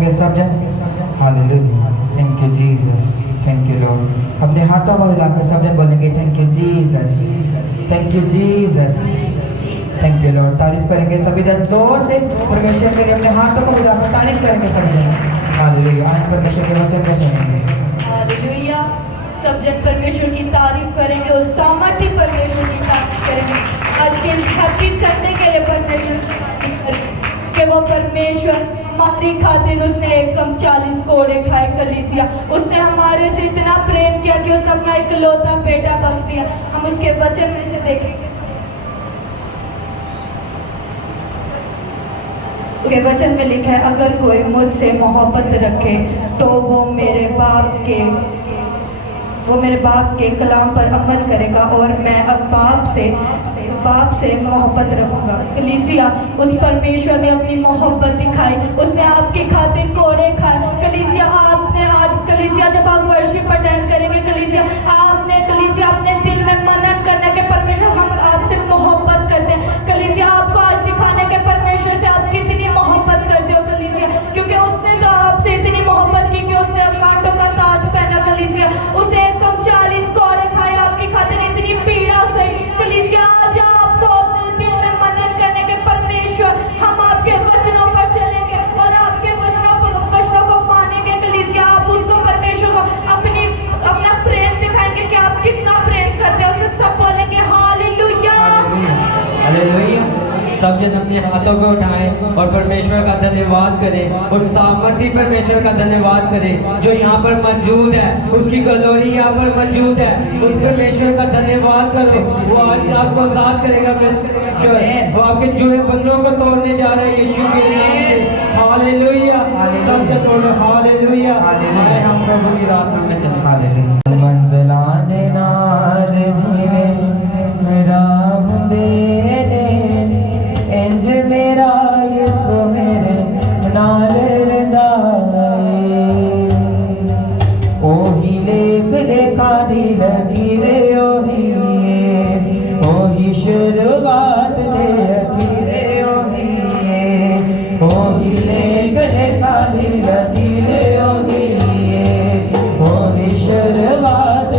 होंगे सब जन। Hallelujah, thank you Jesus, thank you Lord. अपने हाथों को हिलाकर सब जन बोलेंगे thank you Jesus, thank you Jesus, thank you Lord. तारीफ करेंगे सभी जन जोर से परमेश्वर के लिए, अपने हाथों को हिलाकर तारीफ करेंगे सभी जन। हालेलुया, आज परमेश्वर के वचन को सुनेंगे। हालेलुया, सब जन परमेश्वर की तारीफ करेंगे, उस सामर्थी परमेश्वर की तारीफ करेंगे। आज के इस हैप्पी संडे के लिए परमेश्वर की तारीफ करेंगे कि वो परमेश्वर हमारी खातिर उसने 1 कम 40 कोड़े खाए। कलीसिया, उसने हमारे से इतना प्रेम किया कि उसने अपना इकलौता बेटा बख्श दिया। हम उसके वचन में से देखेंगे, उसके वचन में लिखा है, अगर कोई मुझसे मोहब्बत रखे तो वो मेरे बाप के कलाम पर अमल करेगा और मैं अब बाप से मोहब्बत रखूंगा। कलीसिया, उस परमेश्वर ने अपनी मोहब्बत दिखाई, उसने आपकी खातिर कोड़े खाए। कलीसिया, आपने आज कलीसिया जब आप वर्शिप अटेंड करेंगे कलीसिया, आपने कलीसिया अपने दिल में मनन करना कि परमेश्वर हम आपसे मोहब्बत करते हैं। कलीसिया, आपको आज दिखाने के परमेश्वर से आप कितनी मोहब्बत करते हो कलीसिया, क्योंकि उसने तो आपसे इतनी मोहब्बत की कि उसने कांटों का ताज पहना। कलीसिया, उसे 1 कम 40 कोड़े खाए, आपकी खातिर इतनी पीड़ा सही। कलीसिया, आज आपको अपने दिल में मनन करने के परमेश्वर, हम आपके वचनों पर चलेंगे और आपके वचनों को मानेंगे। कलीसिया, आप उसको परमेश्वर को अपना प्रेम दिखाएंगे कि आप कितना प्रेम करते हो। उसे सब बोलेंगे हालेलुया, हालेलुया। सब जन अपने हाथों को उठाएं और परमेश्वर का धन्यवाद करें, और सामर्थी परमेश्वर का धन्यवाद करें जो यहाँ पर मौजूद है, उसकी ग्लोरी यहाँ पर मौजूद है। उस परमेश्वर का धन्यवाद करो, वो आज आपको आजाद करेगा। जो है वो आपके जुए बंधनों को तोड़ने जा रहा है यीशु के नाम से। हालेलुया, सब जन बोलो हालेलुया। आए हम प्रभु की आराधना में चले। हालेलुया। मंज़िलाने नाल जीवे मेरा हुंदे इंज मेरा यीशु मेरे नाल रंदाए, ओही लेख लेखा दी लकीरे ओही शुरुआत दे अखीरे ओही लेख लेखा दी लकीरे ओही शुरुआत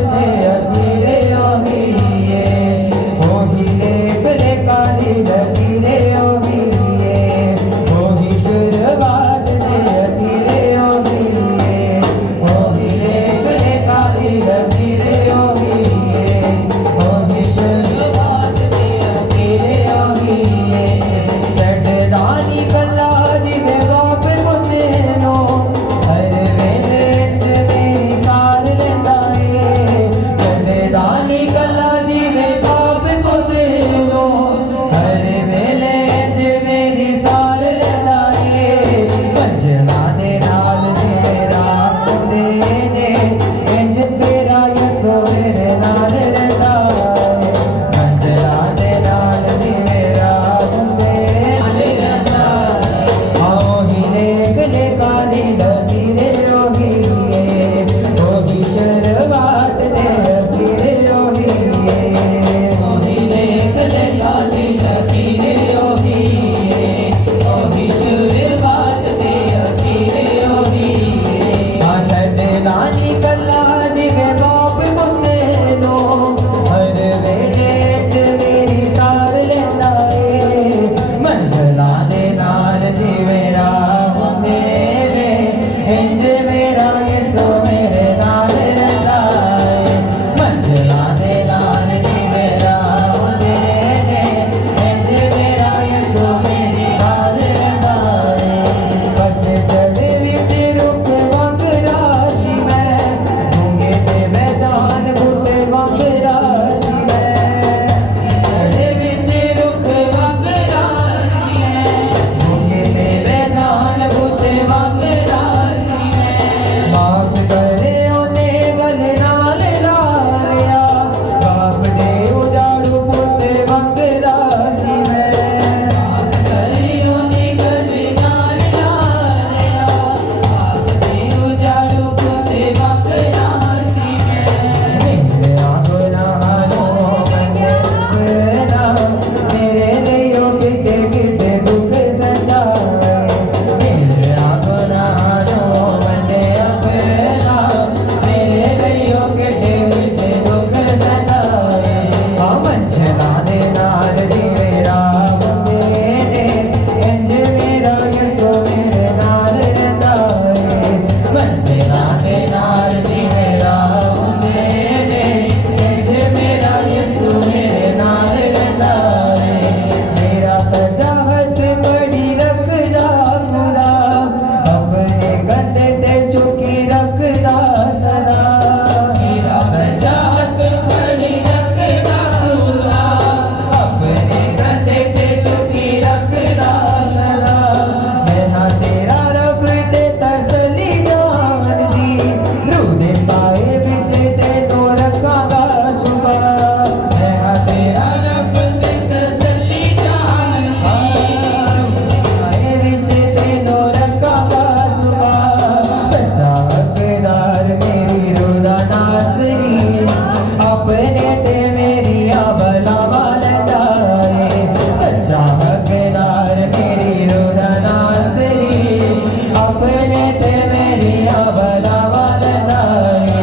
अपने ते मेरिया बलावा लनाए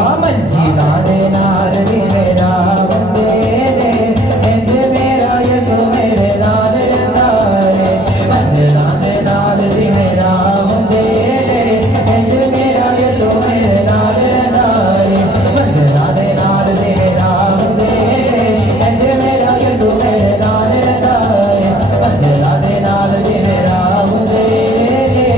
आ मंजिला दे नाल दी मेरा बंदे ने इंज मेरा यसु मेरे नाल रंदाए मंजिला दे नाल दी मेरा बंदे ने इंज मेरा यसु मेरे नाल रंदाए मंजिला दे नाल दी मेरा बंदे ने इंज मेरा यसु मेरे नाल रंदाए मंजिला दे नाल दी मेरा बंदे ने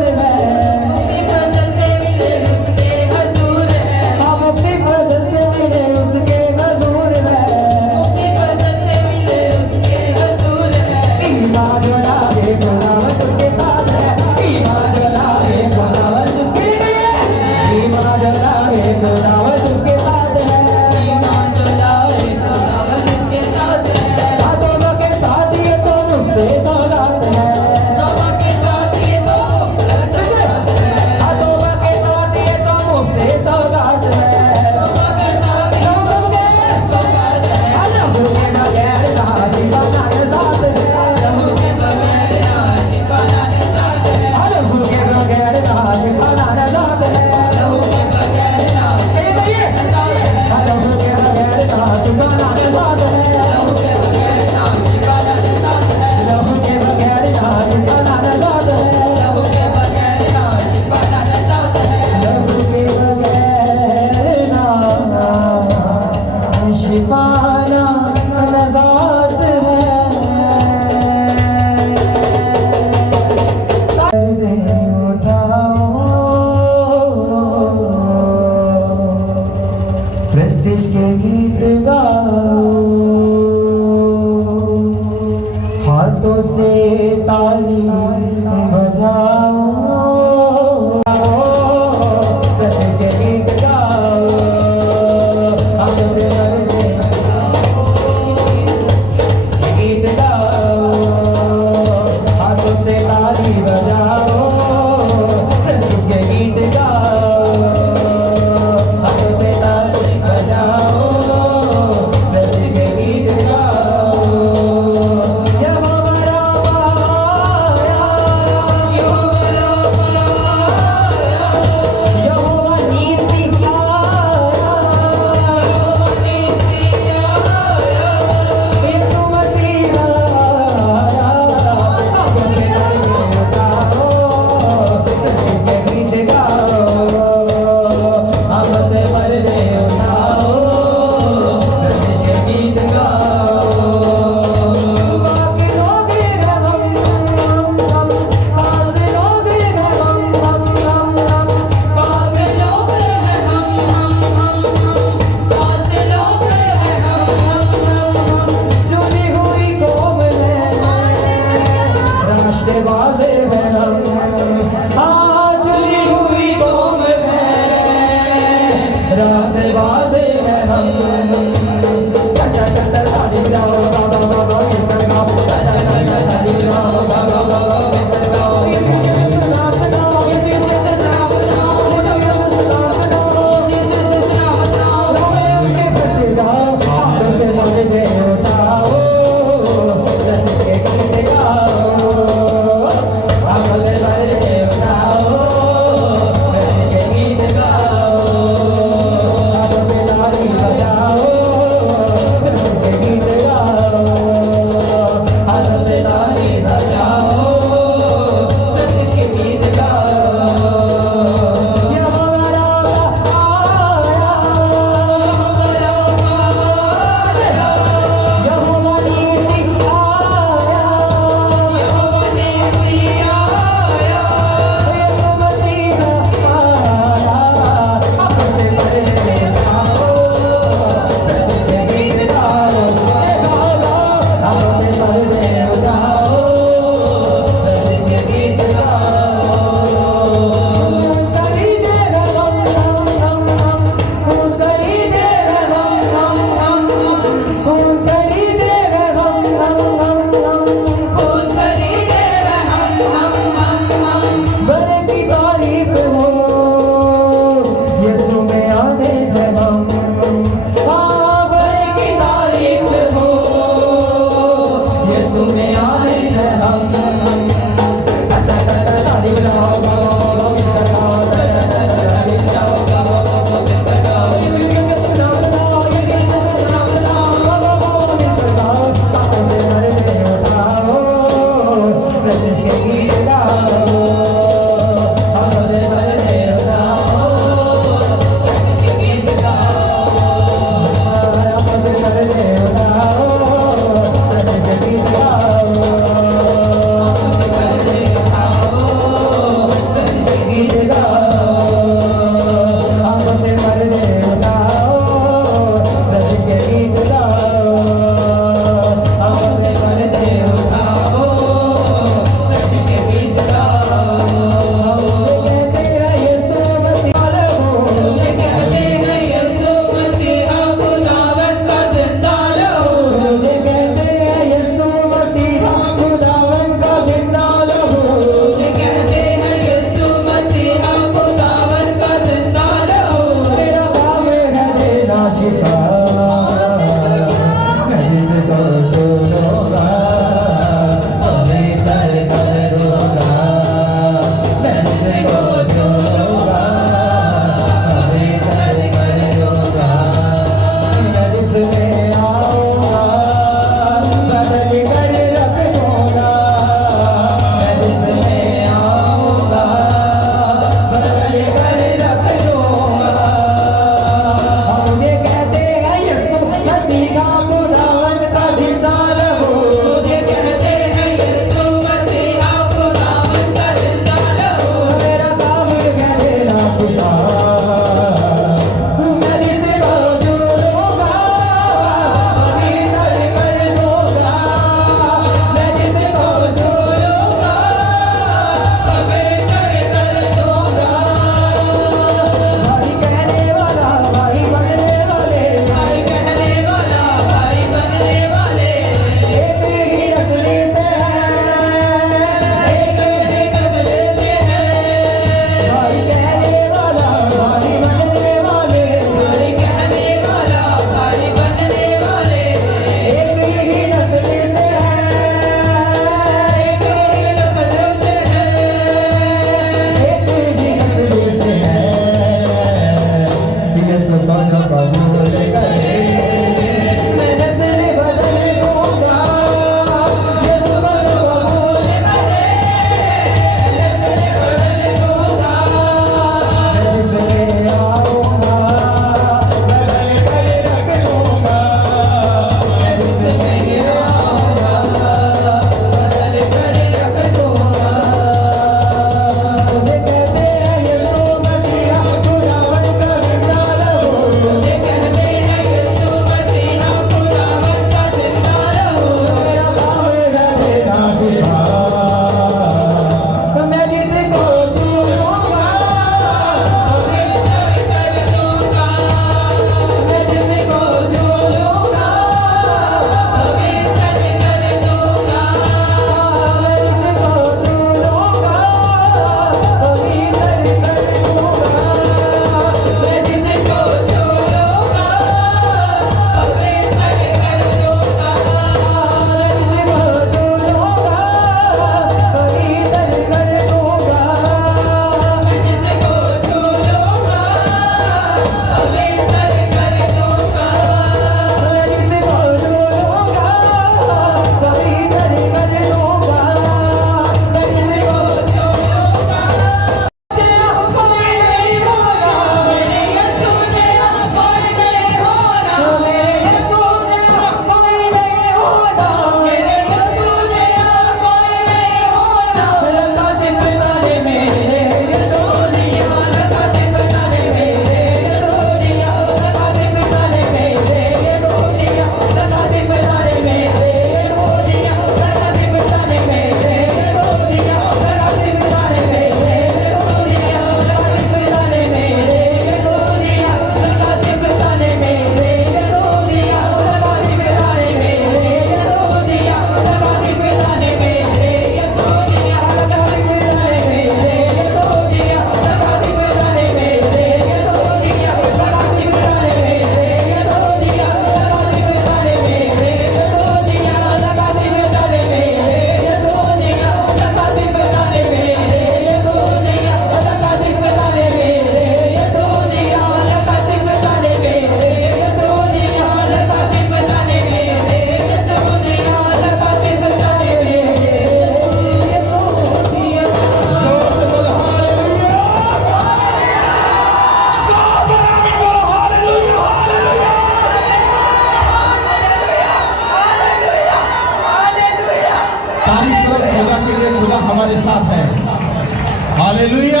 हालेलुया,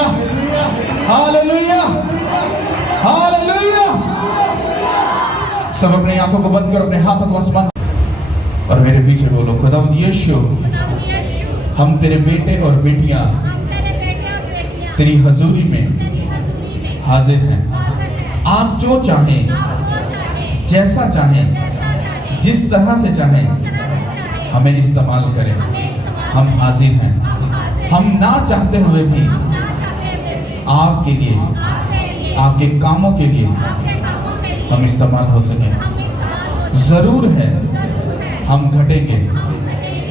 हालेलुया, हालेलुया। सब अपने आंखों को बंद कर अपने हाथों को आसमान और मेरे पीछे बोलो, खुदावंद यीशु, हम तेरे बेटे और बेटियां तेरी हजूरी में हाजिर हैं। आप जो चाहें, जैसा चाहें, जिस तरह से चाहें हमें इस्तेमाल करें। हम हाजिर हैं। हम ना चाहते हुए भी आपके लिए, आपके कामों के लिए हम इस्तेमाल हो सकें। जरूर है हम घटेंगे,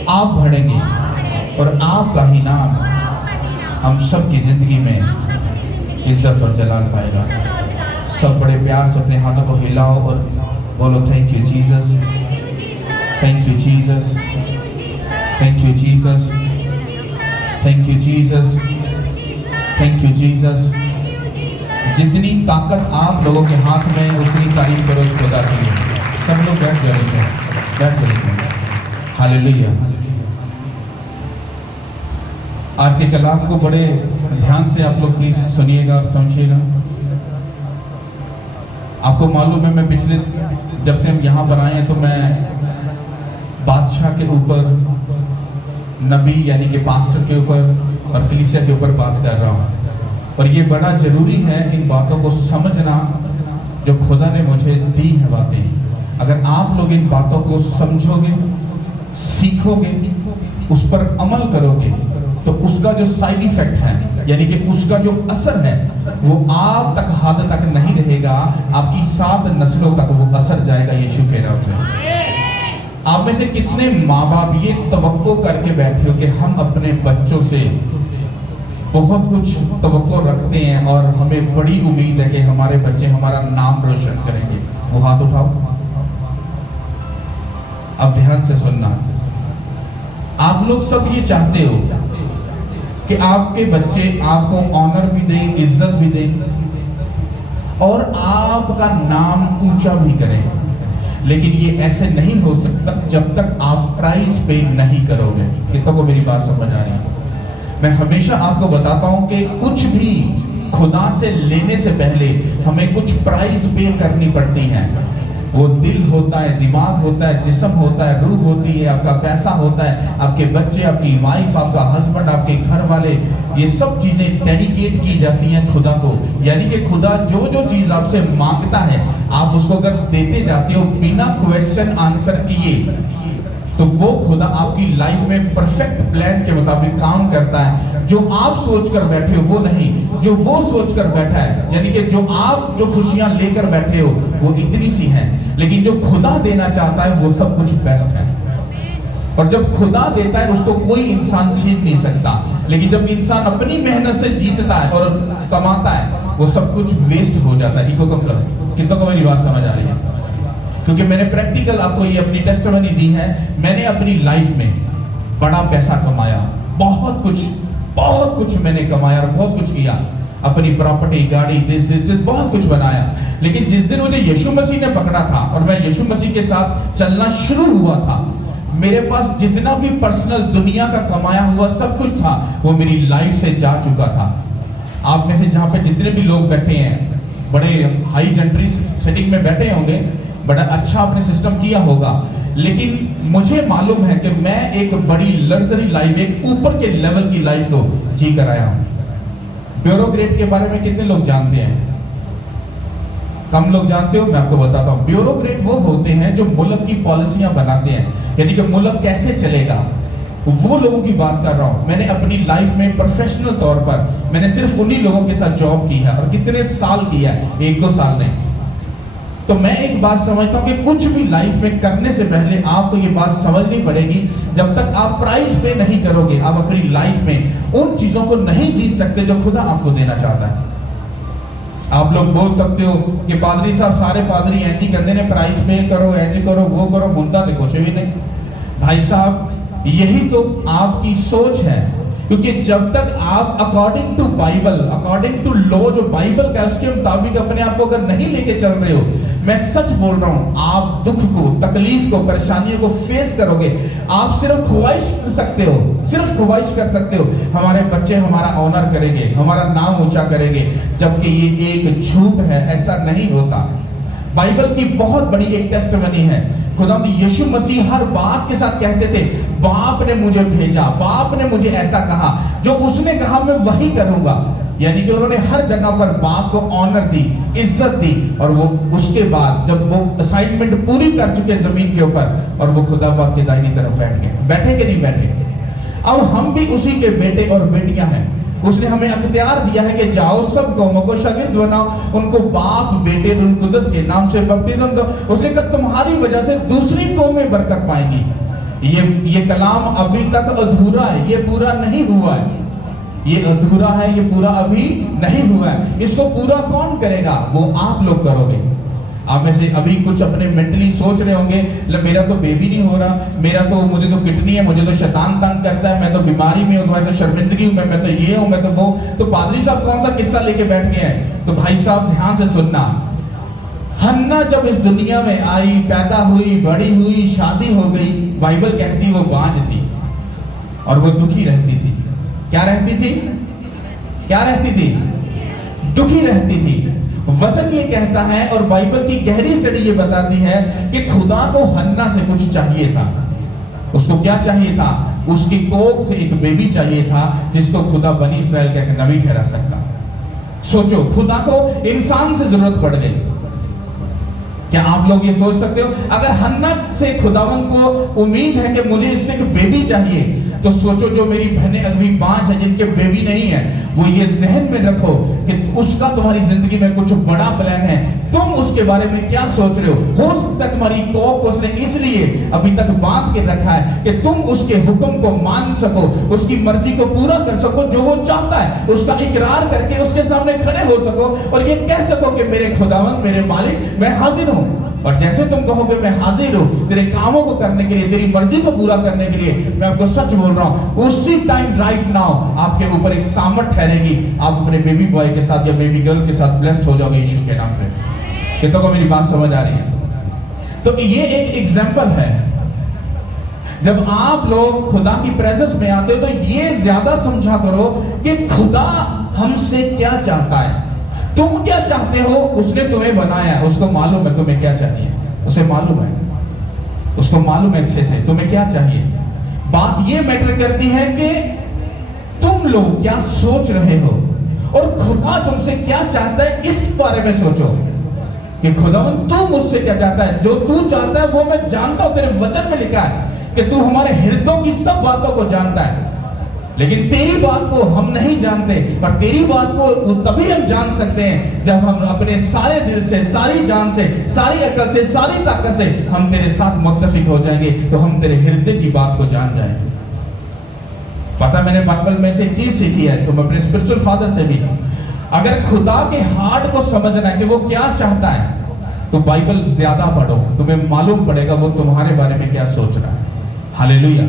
आप बढ़ेंगे और आपका ही नाम हम सब की जिंदगी में इज्जत और जलाल पाएगा। सब बड़े प्यार से अपने हाथों को हिलाओ और बोलो, thank you Jesus, thank you Jesus, thank you Jesus, thank you Jesus, thank you Jesus. जितनी ताकत आप लोगों के हाथ में, उतनी तारीफ करो इस खुदा के लिए। सब लोग बैठ जाएंगे, बैठ जाएंगे। हालेलुया। आज के कलाम को बड़े ध्यान से आप लोग प्लीज सुनिएगा और समझिएगा। आपको मालूम है, मैं पिछले जब से हम यहाँ पर आए हैं तो मैं बादशाह के ऊपर, नबी यानी कि पास्टर के ऊपर और कलीसिया के ऊपर बात कर रहा हूँ। और ये बड़ा जरूरी है इन बातों को समझना जो खुदा ने मुझे दी है बातें। अगर आप लोग इन बातों को समझोगे, सीखोगे, उस पर अमल करोगे तो उसका जो साइड इफेक्ट है, यानी कि उसका जो असर है, वो आप तक हद तक नहीं रहेगा, आपकी 7 नस्लों तक वो असर जाएगा। यीशु कह रहा है। आप में से कितने माँ बाप ये तवक्को करके बैठे हो कि हम अपने बच्चों से बहुत कुछ तवक्को रखते हैं और हमें बड़ी उम्मीद है कि हमारे बच्चे हमारा नाम रोशन करेंगे? वो हाथ उठाओ। अब ध्यान से सुनना। आप लोग सब ये चाहते हो कि आपके बच्चे आपको ऑनर भी दें, इज्जत भी दें और आपका नाम ऊंचा भी करें। लेकिन ये ऐसे नहीं हो सकता जब तक आप प्राइस पे नहीं करोगे। कितनों को मेरी बात समझ आ रही है? मैं हमेशा आपको बताता हूं कि कुछ भी खुदा से लेने से पहले हमें कुछ प्राइस पे करनी पड़ती है। वो दिल होता है, दिमाग होता है, जिस्म होता है, रूह होती है, आपका पैसा होता है, आपके बच्चे, आपकी वाइफ, आपका हस्बैंड, आपके घर वाले, ये सब चीजें डेडिकेट की जाती हैं खुदा को। यानी कि खुदा जो जो चीज आपसे मांगता है, आप उसको अगर देते जाते हो बिना क्वेश्चन आंसर किए, तो वो खुदा आपकी लाइफ में परफेक्ट प्लान के मुताबिक काम करता है। जो आप सोच कर बैठे हो वो नहीं, जो वो सोच कर बैठा है, यानी कि जो आप जो खुशियां लेकर बैठे हो वो इतनी सी हैं, लेकिन जो खुदा देना चाहता है वो सब कुछ बेस्ट है। और जब खुदा देता है उसको कोई इंसान छीन नहीं सकता। लेकिन जब इंसान अपनी मेहनत से जीतता है और कमाता है, वो सब कुछ वेस्ट हो जाता है। इको कम करो। कितनों को मेरी बात समझ आ रही है? क्योंकि मैंने प्रैक्टिकल आपको ये अपनी टेस्टिमनी दी है। मैंने अपनी लाइफ में बड़ा पैसा कमाया, बहुत कुछ मैंने कमाया और बहुत कुछ किया, अपनी प्रॉपर्टी, गाड़ी, दिस बहुत कुछ बनाया। लेकिन जिस दिन मुझे यीशु मसीह ने पकड़ा था और मैं यीशु मसीह के साथ चलना शुरू हुआ था, मेरे पास जितना भी पर्सनल दुनिया का कमाया हुआ सब कुछ था, वो मेरी लाइफ से जा चुका था। आप में से जहाँ पे जितने भी लोग बैठे हैं, बड़े हाई जेंट्री सेटिंग में बैठे होंगे, बड़ा अच्छा आपने सिस्टम किया होगा। लेकिन मुझे मालूम है कि मैं एक बड़ी लग्जरी लाइफ, एक ऊपर के लेवल की लाइफ को जी कर आया हूं। ब्यूरोक्रेट के बारे में कितने लोग जानते हैं? कम लोग जानते हो। मैं आपको बताता हूं। ब्यूरोक्रेट वो होते हैं जो मुल्क की पॉलिसियां बनाते हैं, यानी कि मुल्क कैसे चलेगा, वो लोगों की बात कर रहा हूं। मैंने अपनी लाइफ में प्रोफेशनल तौर पर मैंने सिर्फ उन्हीं लोगों के साथ जॉब की है। और कितने साल किया है? 1-2 साल नहीं। तो मैं एक बात समझता हूं कि कुछ भी लाइफ में करने से पहले आपको ये बात समझनी पड़ेगी, जब तक आप प्राइस पे नहीं करोगे, आप अपनी लाइफ में उन चीजों को नहीं जी सकते जो खुदा आपको देना चाहता है। आप लोग बोल सकते हो कि पादरी साहब, सारे पादरी ऐंज ही कहते हैं, प्राइस पे करो, ऐंज करो, वो करो, मुद्दा तो कुछ भी नहीं। भाई साहब, यही तो आपकी सोच है। क्योंकि जब तक आप according to Bible, according to law जो बाइबल का उसके मुताबिक अपने आप को अगर नहीं लेके चल रहे हो, मैं सच बोल रहा हूं, आप दुख को, तकलीफ को, परेशानियों को फेस करोगे। आप सिर्फ ख्वाहिश कर सकते हो, सिर्फ ख्वाहिश कर सकते हो हमारे बच्चे हमारा ऑनर करेंगे, हमारा नाम ऊंचा करेंगे, जबकि ये एक झूठ है, ऐसा नहीं होता। बाइबल की बहुत बड़ी एक टेस्टिमनी है। खुदा यीशु मसीह हर बात के साथ कहते थे, बाप ने मुझे भेजा, बाप ने मुझे ऐसा कहा, जो उसने कहा मैं वही करूंगा। यानी कि उन्होंने हर जगह पर बाप को ऑनर दी, इज्जत दी, और वो उसके बाद जब वो असाइनमेंट पूरी कर चुके जमीन के ऊपर, और वो खुदा बाप के दाहिनी तरफ बैठ गए। बैठे कि नहीं बैठे? अब हम भी उसी के बेटे और बेटियां हैं। उसने हमें अख्तियार दिया है कि जाओ सब कौमों को शागिर्द बनाओ, उनको बाप, बेटे, रूह कुदस के नाम से बपतिस्म दो। उसने कहा तुम्हारी वजह से दूसरी कौमें बरकत पाएंगी। ये कलाम अभी तक अधूरा है, ये पूरा नहीं हुआ है, ये अधूरा है, ये पूरा अभी नहीं हुआ है। इसको पूरा कौन करेगा? वो आप लोग करोगे। आप में से अभी कुछ अपने मेंटली सोच रहे होंगे, मेरा तो बेबी नहीं हो रहा, मेरा तो, मुझे तो किडनी है, मुझे तो शैतान तंग करता है, मैं तो बीमारी में हूँ, मैं तो शर्मिंदगी हूँ, मैं तो ये हूँ, मैं तो वो। तो पादरी साहब कौन सा किस्सा लेके बैठ गए हैं? तो भाई साहब ध्यान से सुनना। हन्ना जब इस दुनिया में आई, पैदा हुई, बड़ी हुई, शादी हो गई, बाइबल कहती वो बांझ थी और वो दुखी रहती थी। क्या रहती थी? क्या रहती थी? दुखी रहती थी। वचन ये कहता है, और बाइबल की गहरी स्टडी ये बताती है कि खुदा को हन्ना से कुछ चाहिए था। उसको क्या चाहिए था? उसकी कोख से एक बेबी चाहिए था, जिसको खुदा बनी इस्राएल का एक नबी ठहरा सकता। सोचो, खुदा को इंसान से जरूरत पड़ गई। क्या आप लोग ये सोच सकते हो, अगर हन्ना से खुदावन को उम्मीद है कि मुझे इससे एक बेबी चाहिए, तो सोचो जो मेरी बहनें अभी 5 हैं जिनके बेबी नहीं है, वो ये जहन में रखो कि उसका तुम्हारी जिंदगी में कुछ बड़ा प्लान है। तुम उसके बारे में क्या सोच रहे हो सकता है तुम्हारी कोख उसने इसलिए अभी तक बांध के रखा है कि तुम उसके हुक्म को मान सको, उसकी मर्जी को पूरा कर सको, जो वो चाहता है उसका इकरार करके उसके सामने खड़े हो सको और ये कह सको कि मेरे खुदावन, मेरे मालिक, मैं हाजिर हूं। और जैसे तुम कहोगे मैं हाजिर हूं तेरे कामों को करने के लिए, तेरी मर्जी को पूरा करने के लिए, मैं आपको सच बोल रहा हूं, उसी टाइम राइट नाउ आपके ऊपर एक सामर्थ ठहरेगी। आप अपने बेबी बॉय के साथ या बेबी गर्ल के साथ ब्लेस्ड हो जाओगे यीशु के नाम पे। कितनों को मेरी बात समझ आ रही है? तो ये एक एग्जाम्पल है। जब आप लोग खुदा की प्रेजेंस में आते हो तो ये ज्यादा समझा करो कि खुदा हमसे क्या चाहता है। तुम क्या चाहते हो? उसने तुम्हें बनाया, उसको मालूम है तुम्हें क्या चाहिए, उसे मालूम है, उसको मालूम है अच्छे से तुम्हें क्या चाहिए। बात ये मैटर करती है कि तुम लोग क्या सोच रहे हो और खुदा तुमसे क्या चाहता है, इस बारे में सोचो कि खुदावन तू मुझसे क्या चाहता है। जो तू चाहता है वो मैं जानता हूं, तेरे वचन में लिखा है कि तू हमारे हृदयों की सब बातों को जानता है, लेकिन तेरी बात को हम नहीं जानते। पर तेरी बात को तभी हम जान सकते हैं जब हम अपने सारे दिल से, सारी जान से, सारी अकल से, सारी ताकत से हम तेरे साथ मुत्तफिक हो जाएंगे, तो हम तेरे हृदय की बात को जान जाएंगे। पता मैंने बाइबल में से चीज सीखी है, तुम अपने स्पिरिचुअल फादर से भी, अगर खुदा के हार्ट को समझना है कि वो क्या चाहता है, तो बाइबल ज्यादा पढ़ो, तुम्हें मालूम पड़ेगा वो तुम्हारे बारे में क्या सोच रहा है। हालेलुया।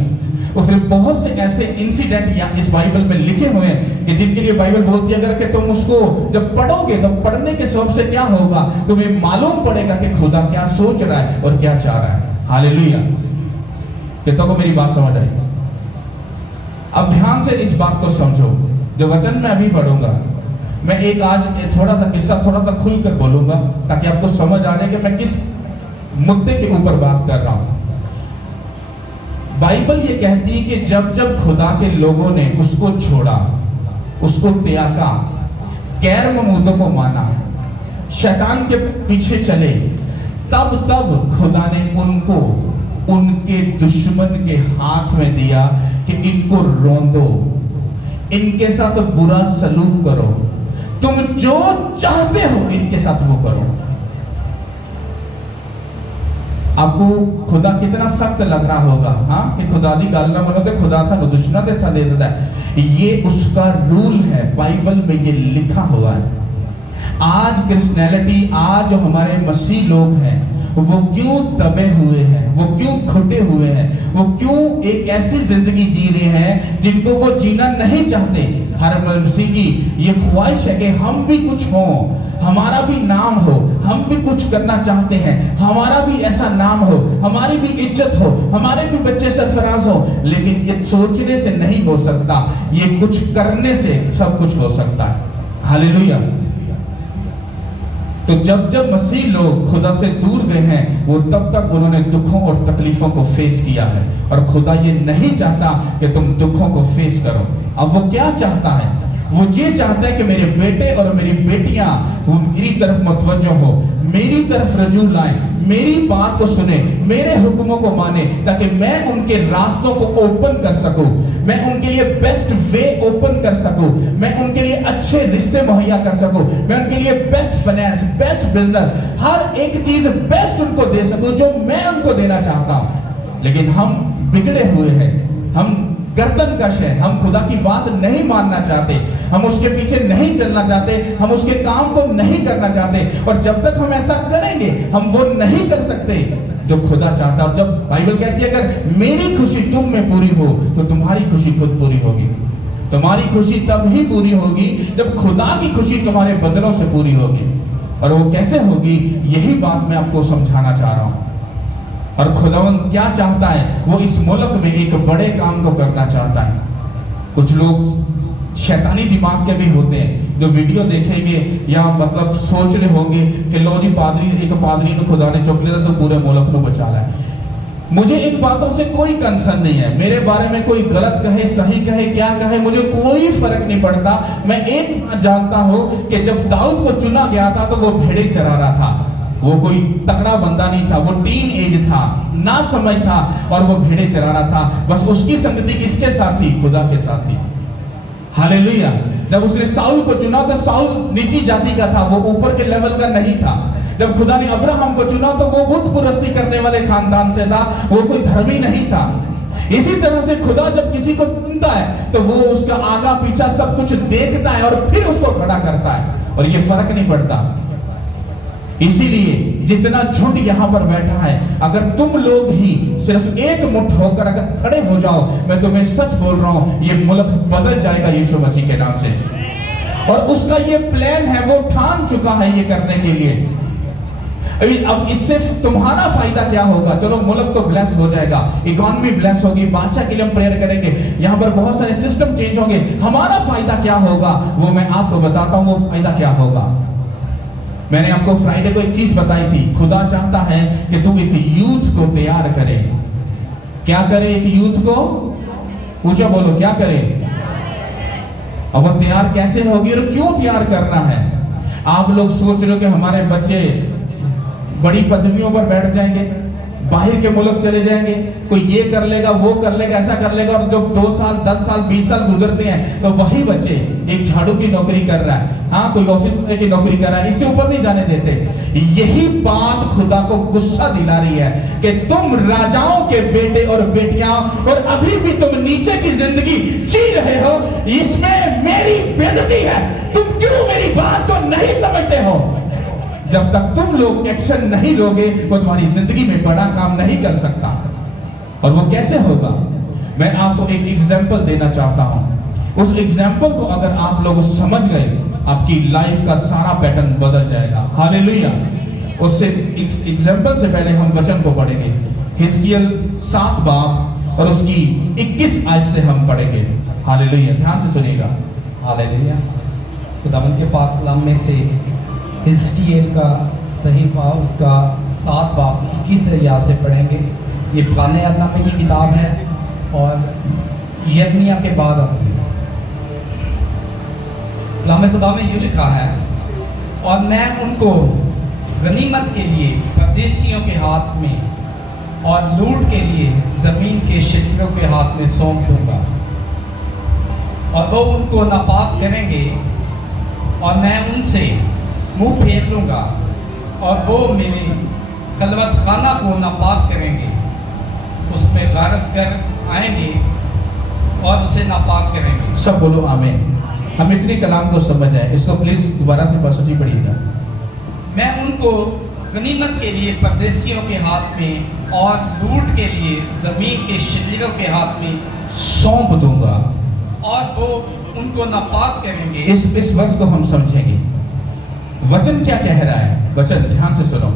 उसने बहुत से ऐसे इंसिडेंट या इस बाइबल में लिखे हुए हैं कि जिनके लिए बाइबल बोलती है अगर कि तुम उसको जब पढ़ोगे तो पढ़ने के सबब से क्या होगा, तुम्हें मालूम पड़ेगा कि खुदा क्या सोच रहा है और क्या चाह रहा है। हालेलुया। कितनों को मेरी बात समझ आई? अब ध्यान से इस बात को समझो, जो वचन मैं अभी पढ़ूंगा, मैं एक आज थोड़ा सा किस्सा थोड़ा सा खुलकर बोलूंगा ताकि आपको समझ आ जाए कि मैं किस मुद्दे के ऊपर बात कर रहा हूं। बाइबल ये कहती है कि जब जब खुदा के लोगों ने उसको छोड़ा, उसको त्यागा, गैर ममूदों को माना, शैतान के पीछे चले, तब तब खुदा ने उनको उनके दुश्मन के हाथ में दिया कि इनको रोंदो, इनके साथ बुरा सलूक करो, तुम जो चाहते हो इनके साथ वो करो। आपको खुदा कितना सख्त लग रहा होगा, हाँ, कि खुदा दी गल ना मनो, खुदा था दुश्मन दे था दे देता है। ये उसका रूल है, बाइबल में ये लिखा हुआ है। आज क्रिश्चियनिटी, आज जो हमारे मसीह लोग हैं वो क्यों दबे हुए हैं, वो क्यों घुटे हुए हैं, वो क्यों एक ऐसी जिंदगी जी रहे हैं जिनको वो जीना नहीं चाहते। हर मसीह की ये ख्वाहिश है कि हम भी कुछ हों, हमारा भी नाम हो, हम भी कुछ करना चाहते हैं, हमारा भी ऐसा नाम हो, हमारी भी इज्जत हो, हमारे भी बच्चे सरफराज हो। लेकिन ये सोचने से नहीं हो सकता, ये कुछ करने से सब कुछ हो सकता है। हालेलुया। तो जब जब मसीह लोग खुदा से दूर गए हैं, वो तब तक उन्होंने दुखों और तकलीफों को फेस किया है, और खुदा ये नहीं चाहता कि तुम दुखों को फेस करो। अब वो क्या चाहता है? वो ये चाहता है कि मेरे बेटे और मेरी बेटियां वो मेरी तरफ मुतवज्जो हो, मेरी तरफ रजू लाएं, मेरी बात को सुने, मेरे हुक्मों को माने, ताकि मैं उनके रास्तों को ओपन कर सकूं, मैं उनके लिए बेस्ट वे ओपन कर सकूं, मैं उनके लिए अच्छे रिश्ते मुहैया कर सकूं, मैं उनके लिए बेस्ट फाइनेंस, बेस्ट बिजनेस, हर एक चीज बेस्ट उनको दे सकूं जो मैं उनको देना चाहता हूं। लेकिन हम बिगड़े हुए हैं, हम गर्दनकश है, हम खुदा की बात नहीं मानना चाहते, हम उसके पीछे नहीं चलना चाहते, हम उसके काम को नहीं करना चाहते, और जब तक हम ऐसा करेंगे हम वो नहीं कर सकते जो खुदा चाहता। जब बाइबल कहती है अगर मेरी खुशी तुम में पूरी हो तो तुम्हारी खुशी खुद पूरी होगी। तुम्हारी खुशी तब ही पूरी होगी जब खुदा की खुशी तुम्हारे बदलों से पूरी होगी। और वो कैसे होगी, यही बात मैं आपको समझाना चाह रहा हूं। और खुदावंद क्या चाहता है, वो इस मुल्क में एक बड़े काम को करना चाहता है। कुछ लोग शैतानी दिमाग के भी होते हैं, जो वीडियो देखेंगे या मतलब सोच रहे होंगे कि लो जी एक पादरी ने खुदा ने चुक लिया तो पूरे मुल्क को बचा लाए। मुझे इन बातों से कोई कंसर्न नहीं है, मेरे बारे में कोई गलत कहे सही कहे क्या कहे मुझे कोई फर्क नहीं पड़ता। मैं एक बात जानता हूं कि जब दाऊद को चुना गया था तो वो भेड़े चरा रहा था, वो कोई तगड़ा बंदा नहीं था, वो टीन एज था, ना समझ था, और वो भेड़े चरा रहा था। बस उसकी संगति किसके साथ थी? खुदा के साथ थी। हालेलुया। जब उसने साउल को चुना तो साउल नीची जाति का था, वो ऊपर के लेवल का नहीं था। जब खुदा ने अब्राहम को चुना तो वो बुत परस्ती करने वाले खानदान से था, वो कोई धर्मी नहीं था। इसी तरह से खुदा जब किसी को चुनता है तो वो उसका आगा पीछा सब कुछ देखता है और फिर उसको खड़ा करता है, और ये फर्क नहीं पड़ता। इसीलिए जितना झुंड यहाँ पर बैठा है, अगर तुम लोग ही सिर्फ एक मुट्ठ होकर अगर खड़े हो जाओ, मैं तुम्हें सच बोल रहा हूं, ये मुल्क बदल जाएगा यीशु मसीह के नाम से। और उसका ये प्लान है, वो ठान चुका है ये करने के लिए। अब इससे तुम्हारा फायदा क्या होगा? चलो मुल्क तो ब्लेस हो जाएगा, इकोनॉमी ब्लेस होगी, बादशाह के लिए हम प्रेयर करेंगे, यहाँ पर बहुत सारे सिस्टम चेंज होंगे। हमारा फायदा क्या होगा वो मैं आपको बताता हूँ। वो फायदा क्या होगा, मैंने आपको फ्राइडे को एक चीज बताई थी। खुदा चाहता है कि तुम एक यूथ को तैयार करे। क्या करे? एक यूथ को ऊंचा बोलो, क्या करे? अब वो तैयार कैसे होगी और क्यों तैयार करना है? आप लोग सोच रहे हो कि हमारे बच्चे बड़ी पदवियों पर बैठ जाएंगे, बाहर के मुल्क चले जाएंगे, कोई ये कर लेगा वो कर लेगा ऐसा कर लेगा, और जब 2 साल 10 साल 20 साल गुजरते हैं तो वही बच्चे एक झाड़ू की नौकरी कर रहा है, हाँ कोई ऑफिस की नौकरी कर रहा है, इससे ऊपर नहीं जाने देते। यही बात खुदा को गुस्सा दिला रही है कि तुम राजाओं के बेटे और बेटियां, और अभी भी तुम नीचे की जिंदगी जी रहे हो, इसमें मेरी बेइज्जती है। तुम क्यों मेरी बात को नहीं समझते हो? जब तक तुम लोग एक्शन नहीं लोगे वो तुम्हारी जिंदगी में बड़ा काम नहीं कर सकता। और वो कैसे होगा? मैं आपको एक एग्जाम्पल देना चाहता हूं। उस एग्जाम्पल को अगर आप लोग समझ गए, आपकी लाइफ का सारा पैटर्न बदल जाएगा। हालेलुया। उससे एग्जाम्पल से पहले हम वचन को पढ़ेंगे। हिजकिय्याह 7 बाब और उसकी 21 आयत से हम पढ़ेंगे। हालेलुया, ध्यान से सुनिएगा। हालेलुया। खुदावंद के पाक कलाम में से हिजकिय्याह का सहीफा उसका 7 बाब 21 आयत से पढ़ेंगे। ये पुराने अहदनामे की किताब है और यिर्मयाह के बाद आती है। कलाम खुदा में यूँ लिखा है, और मैं उनको गनीमत के लिए परदेशियों के हाथ में और लूट के लिए ज़मीन के शिकरों के हाथ में सौंप दूंगा, और वो उनको नापाक करेंगे, और मैं उनसे मुंह फेर लूँगा, और वो मेरे खलवत खाना को नापाक करेंगे, उस पर गारत कर आएंगे और उसे नापाक करेंगे। सब बोलो आमीन। हम इतनी कलाम को समझ जाए, इसको प्लीज दोबारा से पसंद पढ़िएगा। मैं उनको गनीमत के लिए परदेशियों के हाथ में और लूट के लिए ज़मीन के शिकरों के हाथ में सौंप दूंगा, और वो उनको नापाक करेंगे। इस वर्ष को हम समझेंगे वचन क्या कह रहा है। वचन ध्यान से सुनो।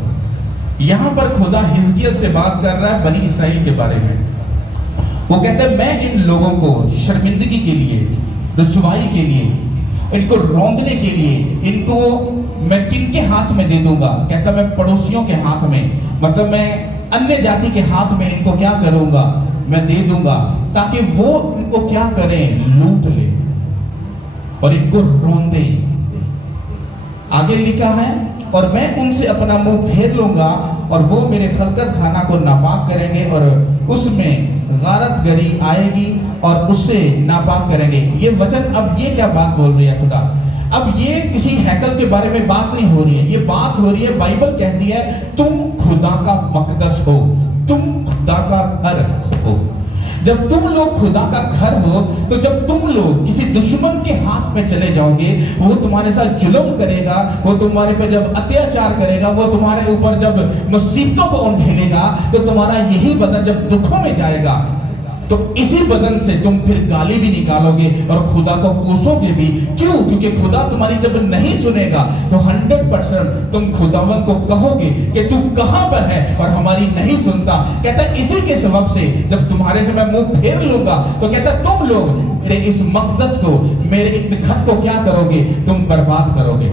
यहां पर खुदा हिजकिय्याह से बात कर रहा है बनी इसराइल के बारे में। वो कहता है मैं इन लोगों को शर्मिंदगी के लिए, रुसवाई के लिए, इनको रौंदने के लिए, इनको मैं किनके हाथ में दे दूंगा। कहता मैं पड़ोसियों के हाथ में, मतलब मैं अन्य जाति के हाथ में इनको क्या करूंगा, मैं दे दूंगा, ताकि वो इनको क्या करें, लूट ले और इनको रौंदे। आगे लिखा है और मैं उनसे अपना मुंह फेर लूंगा और वो मेरे खलकत खाना को नापाक करेंगे और उसमें गारत गरी आएगी और उससे नापाक करेंगे। ये वचन, अब ये क्या बात बोल रही है खुदा। अब ये किसी हैकल के बारे में बात नहीं हो रही है, ये बात हो रही है, बाइबल कहती है तुम खुदा का मकदस हो, तुम खुदा का घर हो। जब तुम लोग खुदा का घर हो तो जब तुम लोग किसी दुश्मन के हाथ में चले जाओगे, वो तुम्हारे साथ जुल्म करेगा, वो तुम्हारे पे जब अत्याचार करेगा, वो तुम्हारे ऊपर जब मुसीबतों को उंडेलेगा, तो तुम्हारा यही बदन जब दुखों में जाएगा तो इसी बदन से तुम फिर गाली भी निकालोगे और खुदा को कोसोगे भी। क्यों? क्योंकि खुदा तुम्हारी जब नहीं सुनेगा तो 100% तुम खुदावन को कहोगे कि तू कहां पर है और हमारी नहीं सुनता। कहता इसी के सबब से जब तुम्हारे से मैं मुंह फेर लूंगा तो कहता तुम लोग मेरे इस मकदस को, मेरे इस घर को क्या करोगे, तुम बर्बाद करोगे।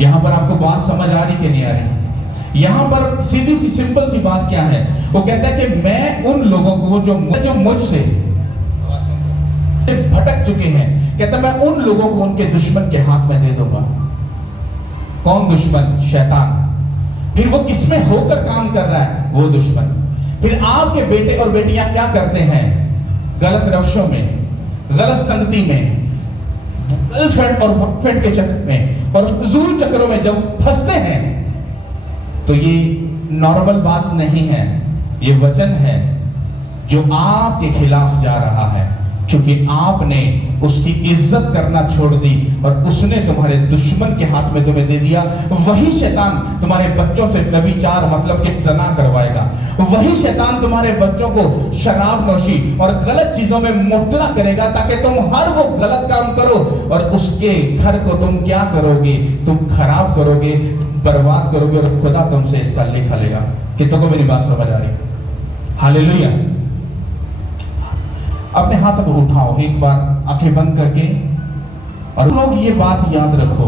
यहां पर आपको बात समझ आ रही कि नहीं आ रही? यहां पर सीधी सी सिंपल सी बात क्या है, वो कहता है कि मैं उन लोगों को जो मुझसे भटक चुके हैं, कहता मैं उन लोगों को उनके दुश्मन के हाथ में दे दूंगा। कौन दुश्मन? शैतान। फिर वो किसमें होकर काम कर रहा है? वो दुश्मन। फिर आपके बेटे और बेटियां क्या करते हैं? गलत रवशों में, गलत संगति में, गर्लफ्रेंड और बॉयफ्रेंड के चक्कर में और फजूल चक्करों में जब फंसते हैं तो ये नॉर्मल बात नहीं है, ये वचन है जो आपके खिलाफ जा रहा है, क्योंकि आपने उसकी इज्जत करना छोड़ दी और उसने तुम्हारे दुश्मन के हाथ में तुम्हें दे दिया। वही शैतान तुम्हारे बच्चों से व्यभिचार मतलब कि ज़ना करवाएगा। वही शैतान तुम्हारे बच्चों को शराब नोशी और गलत चीजों में मुब्तला करेगा ताकि तुम हर वो गलत काम करो और उसके घर को तुम क्या करोगे, तुम खराब करोगे, बर्बाद करोगे और खुदा तुमसे इसका लेखा लेगा। कितनों को मेरी बात समझ आ रही? हालेलुया। अपने हाथों को उठाओ एक बार आंखें बंद करके और लोग ये बात याद रखो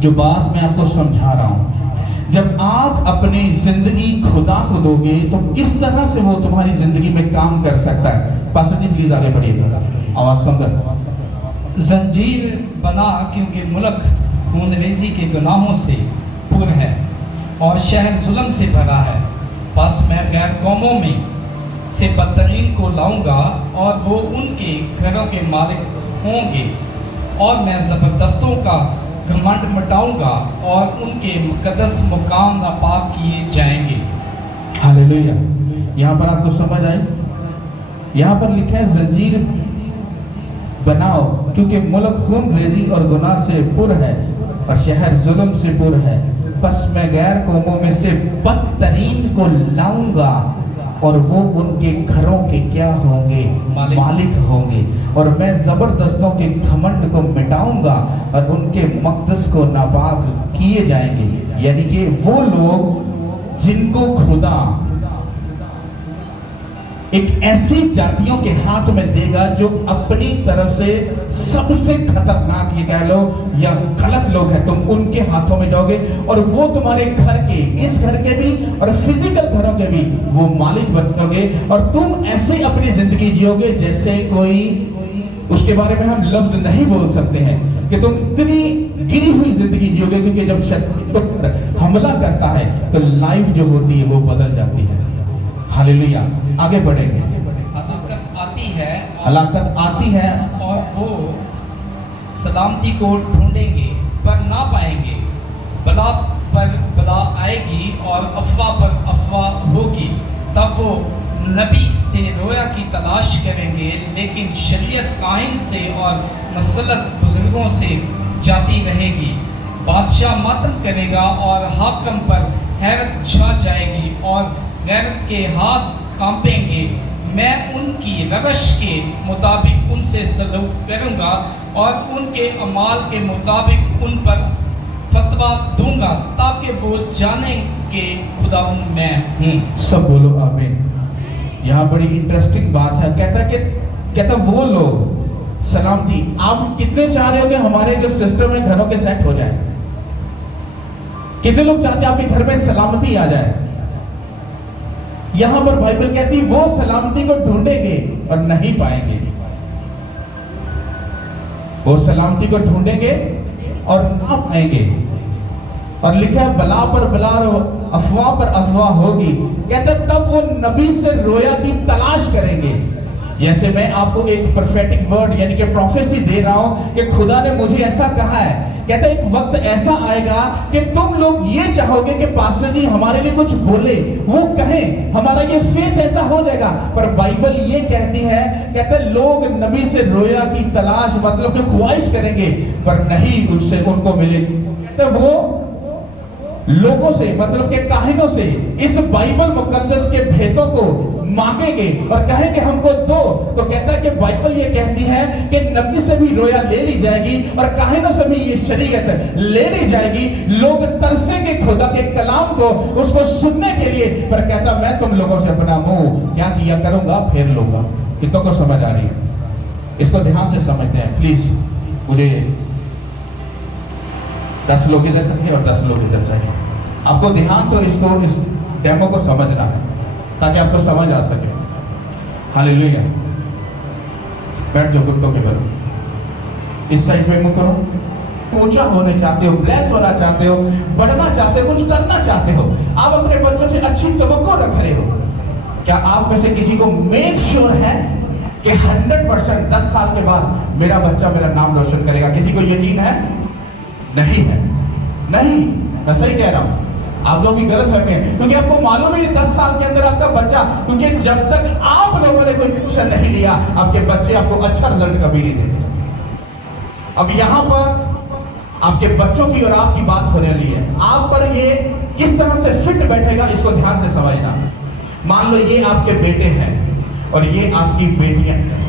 जो बात मैं आपको समझा रहा हूं। जब आप अपनी जिंदगी खुदा को दोगे तो किस तरह से वो तुम्हारी जिंदगी में काम कर सकता है। पास्टर जी प्लीज आगे बढ़िएगा, आवाज कम कर। जंजीर बना क्योंकि मुल्क खूनरेजी के गुनाहों से पुर है और शहर जुल्म से भरा है। बस मैं गैर कौमों में से बदतरीन को लाऊंगा और वो उनके घरों के मालिक होंगे और मैं ज़बरदस्तों का घमंड मिटाऊंगा और उनके मुकद्दस मुकाम नापाक किए जाएंगे। हालेलुया। यहाँ पर आपको समझ आई? यहाँ पर लिखा है जंजीर बनाओ क्योंकि मुल्क खून रेजी और गुनाह से पुर है और शहर जुल्म से पुर है। बस मैं गैर कौमों में से बदतरीन को लाऊंगा और वो उनके घरों के क्या होंगे, मालिक होंगे और मैं जबरदस्तों के घमंड को मिटाऊंगा और उनके मकदस को नापाक किए जाएंगे। यानी कि वो लोग जिनको खुदा एक ऐसी जातियों के हाथ में देगा जो अपनी तरफ से सबसे खतरनाक ये कह लो या गलत लोग हैं, तुम उनके हाथों में जाओगे और वो तुम्हारे घर के, इस घर के भी और फिजिकल घरों के भी वो मालिक बनोगे और तुम ऐसे अपनी जिंदगी जियोगे जैसे कोई, उसके बारे में हम लफ्ज नहीं बोल सकते हैं कि तुम इतनी गिरी हुई जिंदगी जियोगे क्योंकि जब शैतान हमला करता है तो लाइफ जो होती है वो बदल जाती है। हालेलुया। आगे बढ़ेंगे। हलाकत आती है और वो सलामती को ढूंढेंगे पर ना पाएंगे। बला पर बला आएगी और अफवाह पर अफवाह होगी। तब वो नबी से रोया की तलाश करेंगे लेकिन शरीयत कायम से और मसलत बुजुर्गों से जाती रहेगी। बादशाह मातम करेगा और हाकम पर हैरत छा जाएगी और गैरत के हाथ कांपेंगे। मैं उनकी रवश के मुताबिक उनसे सलूक करूँगा और उनके अमाल के मुताबिक उन पर फतवा दूंगा ताकि वो जाने कि खुदावंद मैं हूँ। सब बोलो आमीन। यहाँ बड़ी इंटरेस्टिंग बात है, कहता वो लोग सलामती। आप कितने चाह रहे हो कि हमारे जो सिस्टम है घरों के सेट हो जाए? कितने लोग चाहते हैं आपके घर में सलामती आ जाए? यहां पर बाइबल कहती है वो सलामती को ढूंढेंगे और नहीं पाएंगे। वो सलामती को ढूंढेंगे और ना पाएंगे। और लिखा है बला पर बला, अफवाह पर अफवाह होगी। कहते तब वो नबी से रोया की तलाश करेंगे। जैसे मैं आपको एक प्रोफेटिक वर्ड यानी कि प्रोफेसी दे रहा हूं कि खुदा ने मुझे ऐसा कहा है। कहते एक वक्त ऐसा आएगा कि तुम लोग ये चाहोगे कि पास्टर जी हमारे लिए कुछ बोले, वो कहें, हमारा ये फेथ ऐसा हो जाएगा। पर बाइबल ये कहती है, कहते लोग नबी से रोया की तलाश मतलब कि ख्वाहिश करेंगे पर नहीं उनसे उनको मिलेगी। कहते वो लोगों से मतलब के काहिनों से इस बाइबल मुकद्दस के भेदों को मांगेंगे और कहेंगे हमको दो। तो कहता है कि बाइबल ये कहती है कि नबी से भी रोया ले ली जाएगी और काहिनों से भी ये शरीयत ले ली जाएगी। लोग तरसेंगे खुदा के कलाम को, उसको सुनने के लिए। पर कहता मैं तुम लोगों से अपना मुंह क्या किया करूंगा, फेर लूंगा। कितनों को समझ आ रही है? इसको ध्यान से समझते हैं प्लीज। मुझे 10 लोग इधर चाहिए और 10 लोग इधर चाहिए। आपको ध्यान तो इस डेमो को समझना है ताकि आपको समझ आ सके। हालेलुया। बैठ जाओ कुत्तों के बल। इस साइड पे मुंह करो। ऊंचा होने चाहते हो, ब्लेस होना चाहते हो, बढ़ना चाहते हो, कुछ करना चाहते हो, आप अपने बच्चों से अच्छी तवक्को रख रहे हो। क्या आप में से किसी को मेक श्योर है कि 100% 10 साल के बाद मेरा बच्चा मेरा नाम रोशन करेगा? किसी को यकीन है? नहीं है। नहीं, मैं सही कह रहा हूं। आप लोग भी गलत फहमी है, क्योंकि आपको मालूम है 10 साल के अंदर आपका बच्चा, क्योंकि जब तक आप लोगों ने कोई एक्शन नहीं लिया आपके बच्चे आपको अच्छा रिजल्ट कभी नहीं देंगे। अब यहां पर आपके बच्चों की और आपकी बात होने वाली है। आप पर ये किस तरह से फिट बैठेगा इसको ध्यान से समझना। मान लो ये आपके बेटे हैं और ये आपकी बेटियां हैं।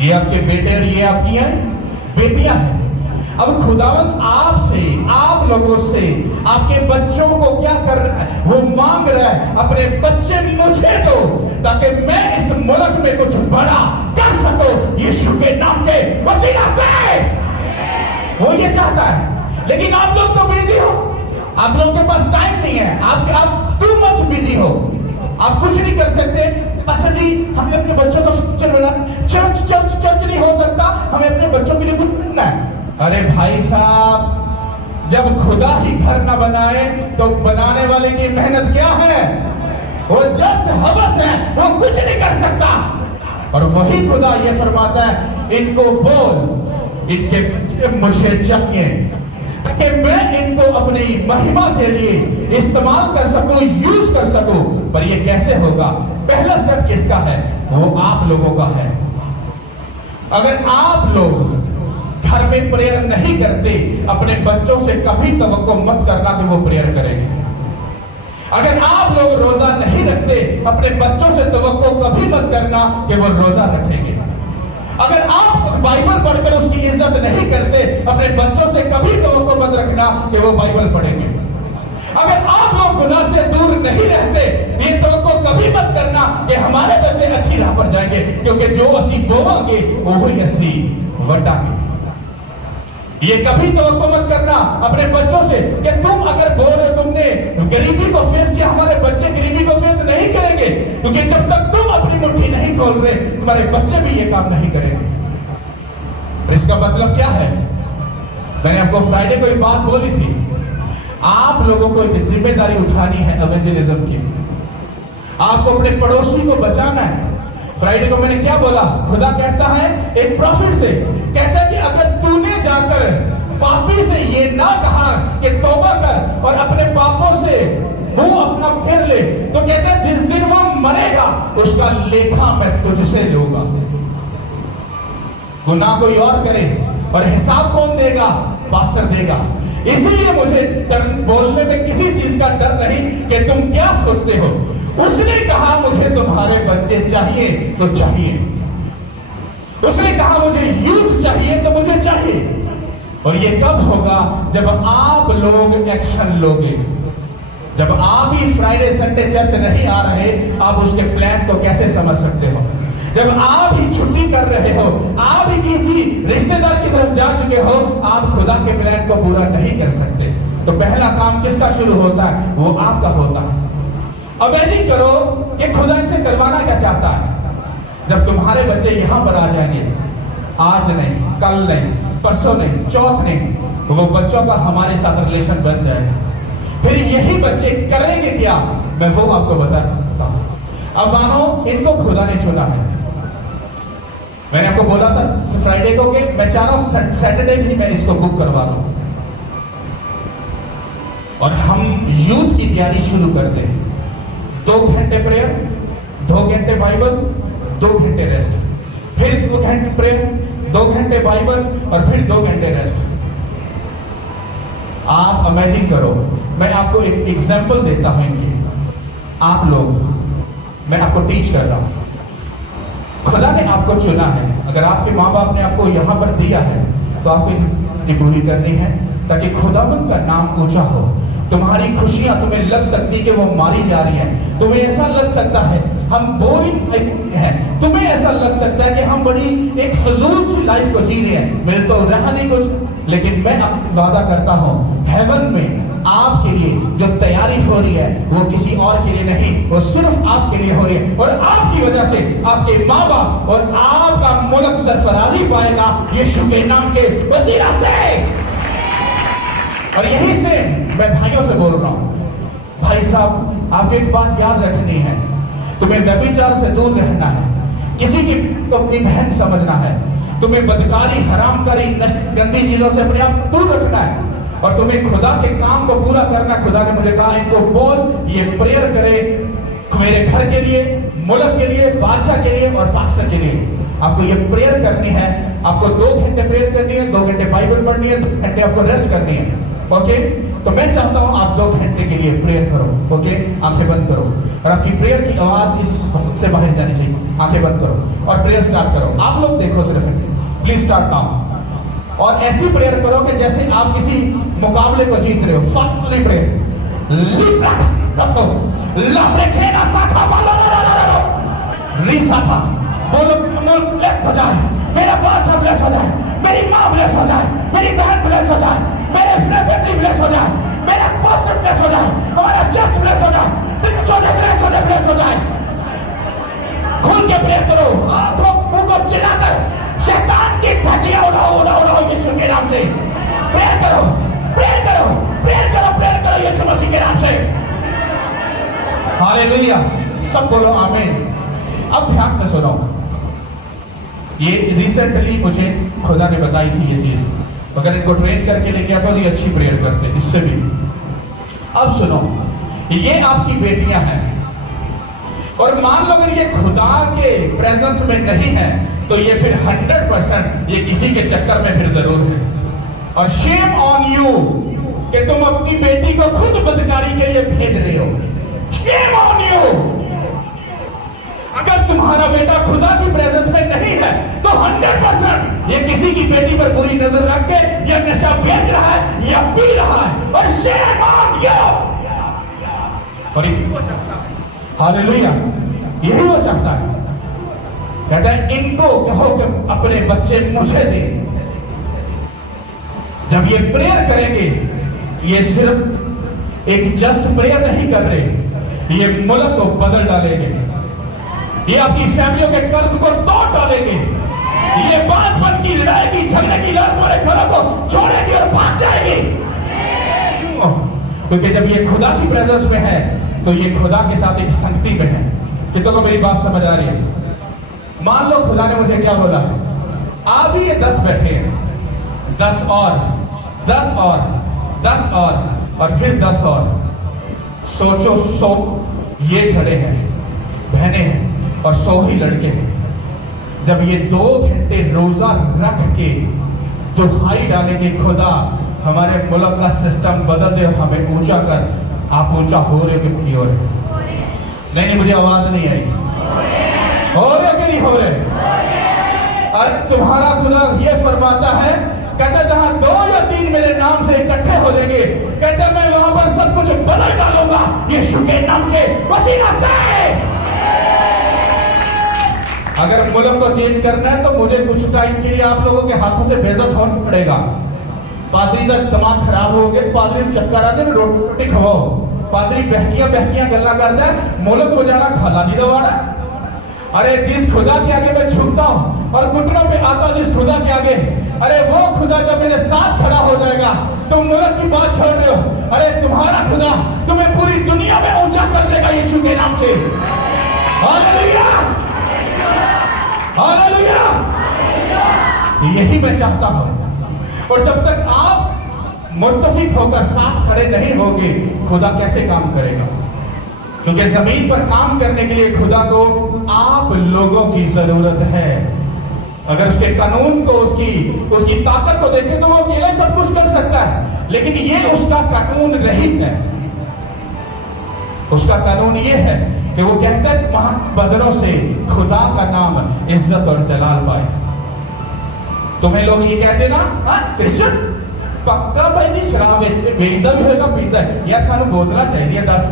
ये आपके बेटे और ये आपकी बेटियां हैं। अब खुदावंद आपसे, आप लोगों से, आपके बच्चों को क्या कर रहा है? वो मांग रहा है अपने बच्चे मुझे दो ताकि मैं इस मुल्क में कुछ बड़ा कर सकूं यीशु के नाम के वसीला से। वो ये चाहता है। लेकिन आप लोग तो बिजी हो, आप लोगों के पास टाइम नहीं है। आप टू मच बिजी हो, आप कुछ नहीं कर सकते। पास्टर जी हमें अपने बच्चों का फ्यूचर बनाना, चर्च नहीं हो सकता, हमें अपने बच्चों के लिए कुछ करना है। अरे भाई साहब, जब खुदा ही घर ना बनाए तो बनाने वाले की मेहनत क्या है? वो जस्ट हवस है, वो कुछ नहीं कर सकता। और वही खुदा ये फरमाता है इनको बोल, इनके बच्चे मुझे चाहिए कि मैं इनको अपनी महिमा के लिए इस्तेमाल कर सकूं, यूज कर सकूं। पर ये कैसे होगा? पहला स्टेप किसका है? वो आप लोगों का है। अगर आप लोग घर में प्रेयर नहीं करते, अपने बच्चों से कभी तवक्को मत करना कि वो प्रेयर करेंगे। अगर आप लोग रोजा नहीं रखते, अपने बच्चों से तवक्को कभी मत करना कि वो रोजा रखेंगे। अगर आप बाइबल पढ़कर उसकी इज्जत नहीं करते, अपने बच्चों से कभी तवक्को मत रखना कि वो बाइबल पढ़ेंगे। अगर आप लोग गुनाह से दूर नहीं रहते, ये तवक्को कभी मत करना कि हमारे बच्चे अच्छी राह पर जाएंगे, क्योंकि जो असी बोवांगे वो ही असी वटांगे। ये कभी तवक्को मत करना अपने बच्चों से कि तुम अगर बोल रहे तुमने गरीबी को फेस किया, हमारे बच्चे गरीबी को फेस नहीं करेंगे, क्योंकि जब तक तुम अपनी मुट्ठी नहीं खोल रहे तुम्हारे बच्चे भी ये काम नहीं करेंगे। इसका मतलब क्या है? मैंने आपको फ्राइडे को एक बात बोली थी, आप लोगों को एक जिम्मेदारी उठानी है एवेंजलिज्म की। आपको अपने पड़ोसी को बचाना है। फ्राइडे को मैंने क्या बोला? खुदा कहता है एक प्रॉफिट से, कहता है कि अगर तूने जाकर पापी से ये ना कहा कि तौबा कर और अपने पापों से मुंह अपना फेर ले, तो कहता है जिस दिन वो मरेगा उसका लेखा मैं तुझसे लूंगा। गुनाह कोई और करे और हिसाब कौन देगा? पास्टर देगा। इसीलिए मुझे डर बोलने में किसी चीज का डर नहीं कि तुम क्या सोचते हो। उसने कहा मुझे तुम्हारे बच्चे चाहिए तो चाहिए, उसने कहा मुझे यूथ चाहिए तो मुझे चाहिए। और ये कब होगा? जब आप लोग एक्शन लोगे। जब आप ही फ्राइडे संडे चर्च नहीं आ रहे, आप उसके प्लान को कैसे समझ सकते हो? जब आप ही छुट्टी कर रहे हो, आप ही किसी रिश्तेदार की तरफ जा चुके हो, आप खुदा के प्लान को पूरा नहीं कर सकते। तो पहला काम किसका शुरू होता है? वो आपका होता है। अब इमेजिन करो कि खुदा इनसे करवाना क्या चाहता है। जब तुम्हारे बच्चे यहां पर आ जाएंगे, आज नहीं, कल नहीं, परसों नहीं, चौथ नहीं, वो बच्चों का हमारे साथ रिलेशन बन जाएगा। फिर यही बच्चे करेंगे क्या, मैं वो आपको बताता हूं। अब मानो इनको खुदा ने चुना है। मैंने आपको बोला था फ्राइडे को कि मैं चाह रहा हूं सैटरडे भी मैं इसको बुक करवा दूं और हम यूथ की तैयारी शुरू करते हैं। 2 घंटे प्रेयर, 2 घंटे बाइबल, 2 घंटे रेस्ट, फिर 2 घंटे प्रेयर, 2 घंटे बाइबल और फिर 2 घंटे रेस्ट। आप इमेजिन करो, मैं आपको एक एग्जांपल देता हूं इनकी। आप लोग, मैं आपको टीच कर रहा हूं। खुदा ने आपको चुना है। अगर आपके माँ बाप ने आपको यहां पर दिया है तो आपको इसकी पूरी करनी है ताकि खुदावंद का नाम ऊंचा हो। तुम्हारी खुशियां तुम्हें लग सकती कि वो मारी जा रही हैं, तुम्हें ऐसा लग सकता है हम बोरिंग हैं, तुम्हें ऐसा लग सकता है कि हम बड़ी एक फजूल सी लाइफ को जी रहे हैं, मिल तो रहा नहीं कुछ। लेकिन मैं वादा करता हूं, हेवन में आपके लिए जो तैयारी हो रही है वो किसी और के लिए नहीं, वो सिर्फ आपके लिए हो रही है। और आपकी वजह से आपके माँ बाप और आपका मुल्क सरफराजी पाएगा यीशु के नाम के वसीला से। और यही से मैं भाइयों से बोल रहा हूं, भाई साहब आपको एक बात याद रखनी है, तुम्हें व्यभिचार से दूर रहना है, किसी की तो अपनी बहन समझना है, तुम्हें बदकारी, हरामकारी, गंदी चीजों से अपने आप दूर रखना है और तुम्हें खुदा के काम को पूरा करना। खुदा ने मुझे कहा इनको बोल ये प्रेयर करे मेरे घर के लिए, मुल्क के लिए, बादशाह के लिए और पास्टर के लिए। आपको ये प्रेयर करनी है। आपको 2 घंटे प्रेयर करनी है, 2 घंटे बाइबल पढ़नी है, 2 घंटे आपको रेस्ट करनी है। ओके, तो मैं चाहता हूं आप 2 घंटे के लिए प्रेयर करो। ओके, आंखें बंद करो और आपकी प्रेयर की आवाज इस से बाहर जानी चाहिए। आंखें बंद करो और प्रेयर स्टार्ट करो। आप लोग देखो सिर्फ, प्लीज स्टार्ट नाउ। और ऐसी प्रेयर करो कि जैसे आप किसी मुकाबले को जीत रहे हो। फाइनली प्रेयर बोलो ब्लेस हो जाए, मेरा बादशाह ब्लेस हो जाए, मेरी माँ ब्लेस हो जाए, मेरी बहन ब्लेस हो जाए, मेरे फैमिली ब्लेस हो जाए, मेरा पास्टर ब्लेस हो जाए, हमारा चर्च ब्लेस हो जाए, ब्लेस हो जाए। खुल के प्रेयर करो, आंखों मुंह को चिल्लाकर शैतान की धज्जियां उड़ाओ उड़ाओ उड़ाओ यीशु के नाम से। प्रेयर करो, प्रेयर करो, प्रेयर करो, प्रेयर करो यीशु मसीह के नाम से। हालेलुया, सब बोलो आमीन। अब ध्यान से सुनो, ये रिसेंटली मुझे खुदा ने बताई थी ये चीज। अगर इनको ट्रेन करके लेके आता तो ये अच्छी प्रेयर करते इससे भी। अब सुनो, ये आपकी बेटियां हैं और मान लो अगर ये खुदा के प्रेजेंस में नहीं है तो ये फिर 100% ये किसी के चक्कर में फिर जरूर है। और शेम ऑन यू कि तुम अपनी बेटी को खुद बदकारी के लिए भेज रहे हो। Shame on you. अगर तुम्हारा बेटा खुदा की प्रेजेंस में नहीं है तो 100% ये किसी की बेटी पर बुरी नजर रख के या नशा बेच रहा है या पी रहा है। और शेम ऑन यू। और हालेलुया, यही हो सकता है। कहता है इनको कहो कि अपने बच्चे मुझे दे। जब ये प्रेयर करेंगे, ये सिर्फ एक जस्ट प्रेयर नहीं कर रहे, ये मुल्क को बदल डालेंगे, ये आपकी फैमिलियों के कर्ज को तोड़ डालेंगे, ये बातपन की लड़ाई की झगड़े की लड़ाई वाले घरों को छोड़ेगी और भाग जाएगी। क्योंकि जब ये खुदा की प्रेजेंस में है तो ये खुदा के साथ एक संगति में है। कितनों को मेरी बात समझ आ रही है? मान लो खुदा ने मुझे क्या बोला है, आप ही ये 10 बैठे हैं, 10 और 10 और 10 और फिर 10 और। सोचो 100 ये खड़े हैं, बहनें हैं और 100 ही लड़के हैं। जब ये 2 घंटे रोजा रख के दुहाई डालेंगे, खुदा हमारे मुल्क का सिस्टम बदल दे, हमें ऊंचा कर। आप ऊंचा हो रहे की ओर, नहीं, मुझे आवाज नहीं आई। हो रहे कि नहीं हो रहे? अरे तुम्हारा खुदा ये फरमाता है, कहता जहां 2 या 3 मेरे नाम से इकट्ठे हो जाएंगे, कहता मैं वहां पर सब कुछ बदल डालूंगा यीशु के नाम के वसीला से। अगर मुल्क को चेंज करना है तो मुझे कुछ टाइम के लिए आप लोगों के हाथों से बेइज्जत होना पड़ेगा। पादरी का दिमाग खराब हो गया, पादरी में चक्कर आते हैं, रोटी खवाओ। पादरी बहकियां गल्ला करता है, मुल्क को जाना खाला नहीं दवाड़ा। अरे जिस खुदा के आगे मैं झुकता हूं और घुटनों पे आता हूं जिस खुदा के आगे, अरे वो खुदा जब मेरे साथ खड़ा हो जाएगा, तुम मुल्क की बात छोड़ रहे हो। अरे तुम्हारा खुदा तुम्हें पूरी दुनिया में ऊंचा कर देगा यीशु के नाम से। Hallelujah, hallelujah. यही मैं चाहता हूं। और जब तक आप मुत्तफिक होकर साथ खड़े नहीं होगे, खुदा कैसे काम करेगा? क्योंकि जमीन पर काम करने के लिए खुदा को आप लोगों की जरूरत है। अगर उसके कानून को, उसकी ताकत को देखें तो वो अकेला ही सब कुछ कर सकता है, लेकिन ये उसका कानून नहीं है। उसका कानून ये है कि वो कहता है महान बदलों से खुदा का नाम इज्जत और जलाल पाए। तुम्हें लोग ये कहते ना, कृष्ण पक्का भाई जी शराब बेचता भी होगा, पीता है यार, सानू बोतला चाहिए 10।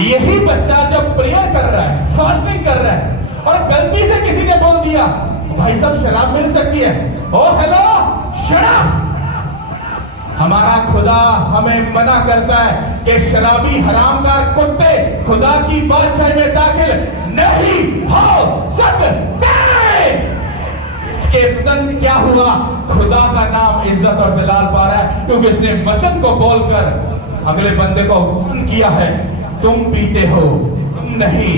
यही बच्चा जब प्रेयर कर रहा है, फास्टिंग कर रहा है, और गलती से किसी ने बोल दिया भाई साहब शराब मिल सकती है, ओ हेलो शराब। हमारा खुदा हमें मना करता है कि शराबी हरामदार कुत्ते खुदा की बादशाही में दाखिल नहीं हो सकते। इसके बदन से क्या हुआ? खुदा का नाम इज्जत और जलाल पा रहा है, क्योंकि उसने वचन को बोलकर अगले बंदे को हुक्म किया है, तुम पीते हो, तुम नहीं,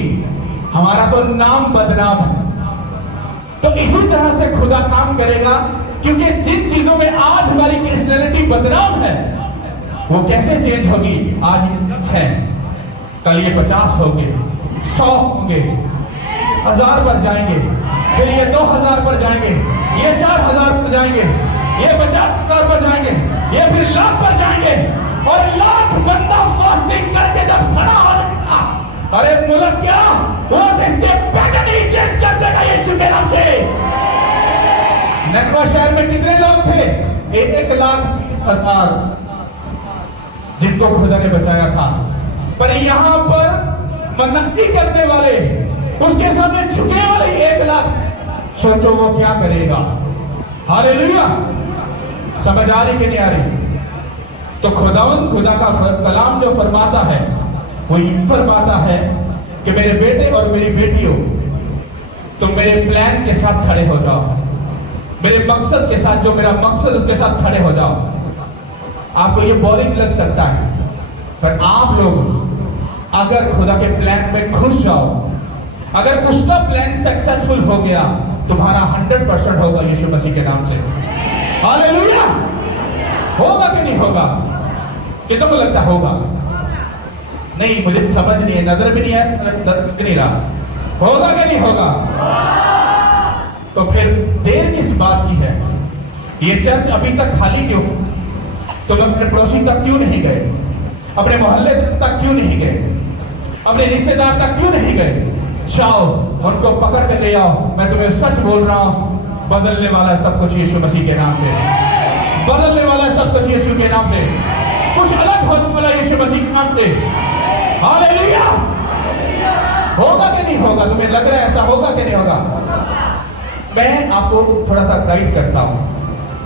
हमारा तो नाम बदनाम है। तो इसी तरह से खुदा काम करेगा, क्योंकि जिन चीजों में आज हमारी क्रिश्चियनिटी बदनाम है, वो कैसे चेंज होगी? आज 10 है, कल ये 50 होंगे, 100 होंगे, 1000 पर जाएंगे, फिर ये 2000 पर जाएंगे, ये 4000 पर जाएंगे, ये 50,000 पर जाएंगे, ये फिर लाख पर जाएंगे। और लाख बंदा फास्टिंग करके जब खड़ा हो जाएगा, अरे मुल्क क्या, वो इसके पैटर्न ही चेंज कर देगा यीशु के नाम से। नकवा शहर में कितने लोग थे? 1 लाख 1000 जिनको खुदा ने बचाया था। पर यहां पर मन्नती करने वाले, उसके सामने झुके वाले 1 लाख, सोचो वो क्या करेगा? हालेलुया। समझ आ रही कि नहीं आ रही? तो खुदा का कलाम जो फरमाता है वो ये फरमाता है कि मेरे बेटे और मेरी बेटियों, तुम मेरे प्लान के साथ खड़े हो जाओ, मेरे मकसद के साथ, जो मेरा मकसद उसके साथ खड़े हो जाओ। आपको ये बोरिंग लग सकता है, पर आप लोग अगर खुदा के प्लान में खुश जाओ, अगर उसका प्लान सक्सेसफुल हो गया, तुम्हारा 100% होगा यीशु मसीह के नाम से। हालेलुया। होगा कि नहीं होगा? कितनों को लगता होगा? नहीं, मुझे समझ नहीं है, नजर भी नहीं है, नजर नहीं रहा। होगा कि नहीं होगा? तो फिर देर किस बात की है? ये चर्च अभी तक खाली क्यों? तुम अपने पड़ोसी तक क्यों नहीं गए? अपने मोहल्ले तक क्यों नहीं गए? अपने रिश्तेदार तक क्यों नहीं गए? जाओ, उनको पकड़ के ले आओ। मैं तुम्हें सच बोल रहा हूं, बदलने वाला है सब कुछ यीशु मसीह के नाम से। बदलने वाला है सब कुछ यीशु के नाम से। कुछ अलग होने वाला यीशु मसीह के नाम से। हालेलुया। होगा कि नहीं होगा? तुम्हें लग रहा है ऐसा होगा कि नहीं होगा? मैं आपको थोड़ा सा गाइड करता हूं।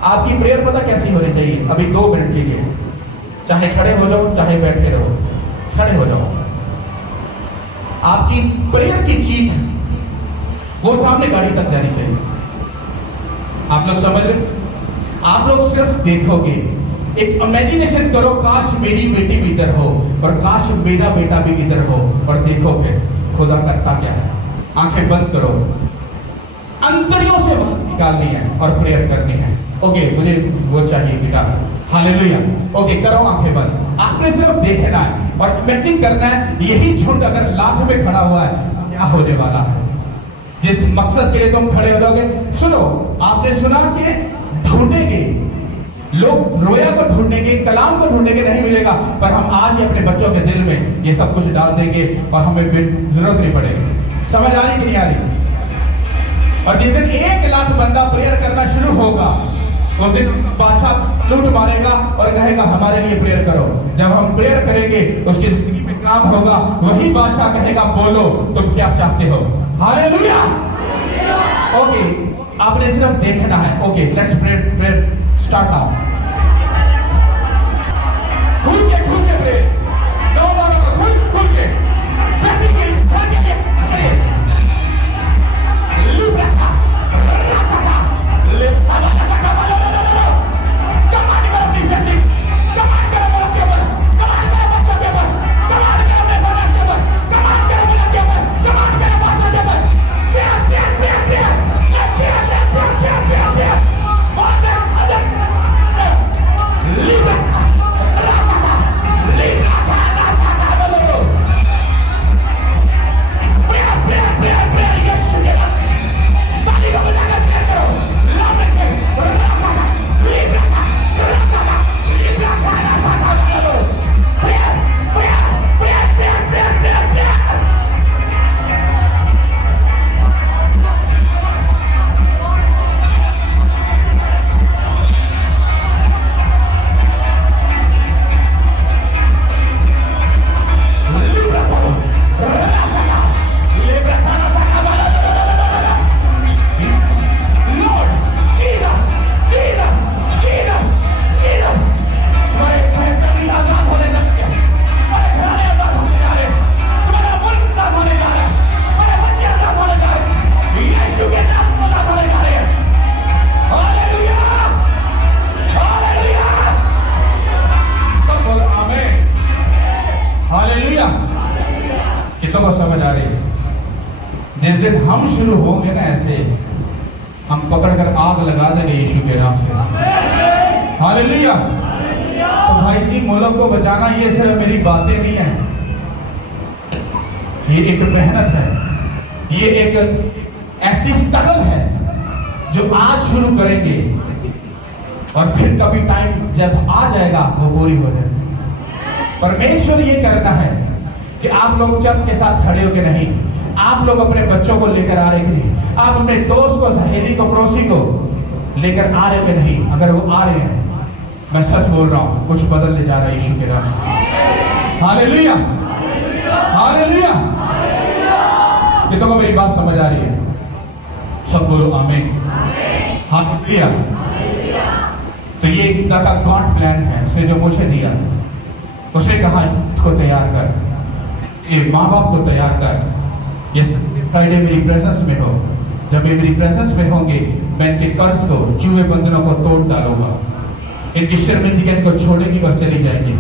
आपकी प्रेयर पता कैसी होनी चाहिए? अभी 2 मिनट के लिए, चाहे खड़े हो जाओ चाहे बैठे रहो, खड़े हो जाओ। आपकी प्रेयर की चीख वो सामने गाड़ी तक जानी चाहिए। आप लोग समझ रहे? आप लोग सिर्फ देखोगे, एक इमेजिनेशन करो, काश मेरी बेटी भी इधर हो और काश मेरा बेटा भी इधर हो, और देखो फिर खुदा करता क्या है। आंखें बंद करो, अंतड़ियों से निकालनी है और प्रेयर करनी है। ओके, मुझे वो चाहिए बेटा। हालेलुया। ओके, करो आंखें बंद। आपने सिर्फ देखना है और इमेजिन करना है, यही झुंड अगर लाख में खड़ा हुआ है, क्या होने वाला है? जिस मकसद के लिए तुम खड़े हो जाओगे। सुनो, आपने सुना कि ढूंढेंगे, लोग रोया को ढूंढेंगे, कलाम को ढूंढेंगे, नहीं मिलेगा। पर हम आज ही अपने बच्चों के दिल में ये सब कुछ डाल देंगे और हमें जरूरत नहीं पड़ेगी। समझ आ रही कि नहीं आ रही? और जिस दिन 1 लाख बंदा प्रेयर करना शुरू होगा उस दिन बादशाह लूट मारेगा और कहेगा हमारे लिए प्रेयर करो। जब हम प्रेयर करेंगे उसकी जिंदगी में काम होगा, वही बादशाह कहेगा बोलो तुम क्या चाहते हो। हालेलुया। ओके, आपने सिर्फ देखना है। Okay, let's pray start now. खुल के प्रे, खुल के जिस दिन हम शुरू होंगे ना ऐसे, हम पकड़कर आग लगा देंगे यीशु के नाम से। हालेलुया। तो भाई जी, मुल्क को बचाना ये सिर्फ मेरी बातें नहीं है, ये एक मेहनत है, ये एक ऐसी स्ट्रगल है जो आज शुरू करेंगे और फिर कभी टाइम जब आ जाएगा वो पूरी हो जाएगी। पर मेक श्योर ये करना है कि आप लोग चर्च के साथ खड़े हो के नहीं, आप लोग अपने बच्चों को लेकर आ रहे कि नहीं, आप अपने दोस्त को, सहेली को, पड़ोसी को लेकर आ रहे कि नहीं। अगर वो आ रहे हैं, मैं सच बोल रहा हूं, कुछ बदलने जा रहा है यीशु के नाम से। Hallelujah, hallelujah. कितनों को मेरी बात समझ आ रही है? सब बोलो आमीन। हालेलुया। तो ये खुदा का गॉड प्लान है, उसने जो मुझे दिया, उसे कहा इसको तैयार कर, ये माँ बाप को तैयार कर, ये फ्राइडे मेरी प्रेजेंस में हो। जब ये मेरी प्रेजेंस में होंगे, मैं इनके कर्ज को, जुए बंधनों को तोड़ डालूंगा, इनकी शर्मिंदगी इनको छोड़ेगी और चली जाएगी।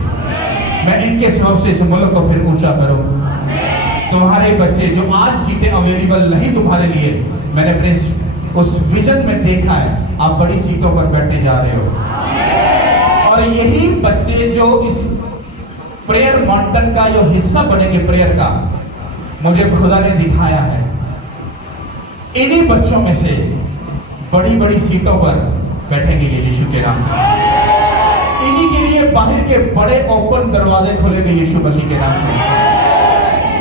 मैं इनके सबब से इस मुल्क को फिर ऊंचा करूं। तुम्हारे बच्चे जो आज सीटें अवेलेबल नहीं तुम्हारे लिए, मैंने अपने उस विजन में देखा है, आप बड़ी सीटों पर बैठने जा रहे हो। और यही बच्चे जो इस प्रेयर माउंटेन का जो हिस्सा बनेंगे, प्रेयर का, मुझे खुदा ने दिखाया है, इन्हीं बच्चों में से बड़ी बड़ी सीटों पर बैठेंगे ये यीशु के नाम से। इन्हीं के लिए बाहर के बड़े ओपन दरवाजे खोलेंगे यीशु मसीह के नाम से।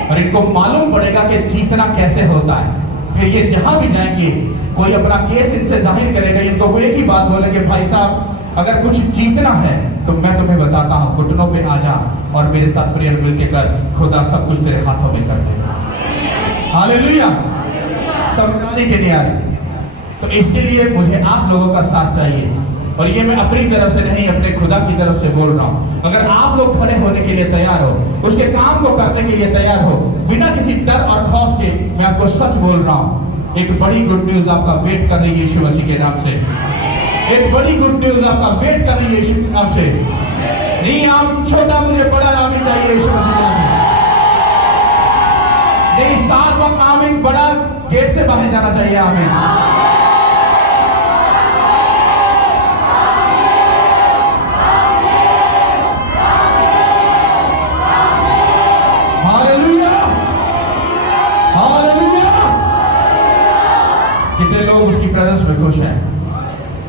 और इनको मालूम पड़ेगा कि जीतना कैसे होता है। फिर ये जहां भी जाएंगे, कोई अपना केस इनसे जाहिर करेगा, इनको वो एक ही बात बोलेंगे, भाई साहब अगर कुछ जीतना है तो मैं तुम्हें बताता हूँ, घुटनों पे आ जा और मेरे साथ प्रेयर मिल के कर, खुदा सब कुछ तेरे हाथों में कर देगा। हालेलुया। समझाने के लिए आए, तो इसके लिए मुझे आप लोगों का साथ चाहिए। और ये मैं अपनी तरफ से नहीं, अपने खुदा की तरफ से बोल रहा हूँ। अगर आप लोग खड़े होने के लिए तैयार हो, उसके काम को करने के लिए तैयार हो, बिना किसी डर और खौफ के, मैं आपको सच बोल रहा हूँ, एक बड़ी गुड न्यूज आपका वेट कर रही है यीशु मसीह के नाम से। एक बड़ी गुड न्यूज आपका वेट कर रही है यीशु के नाम से। नहीं, आप छोटा, मुझे बड़ा आमीन चाहिए यीशु मसीह के नाम से। नहीं, साथ वक्त आमीन, बड़ा गेट से बाहर जाना चाहिए आमीन। Hallelujah, hallelujah. कितने लोग उसकी प्रेजेंस में खुश हैं?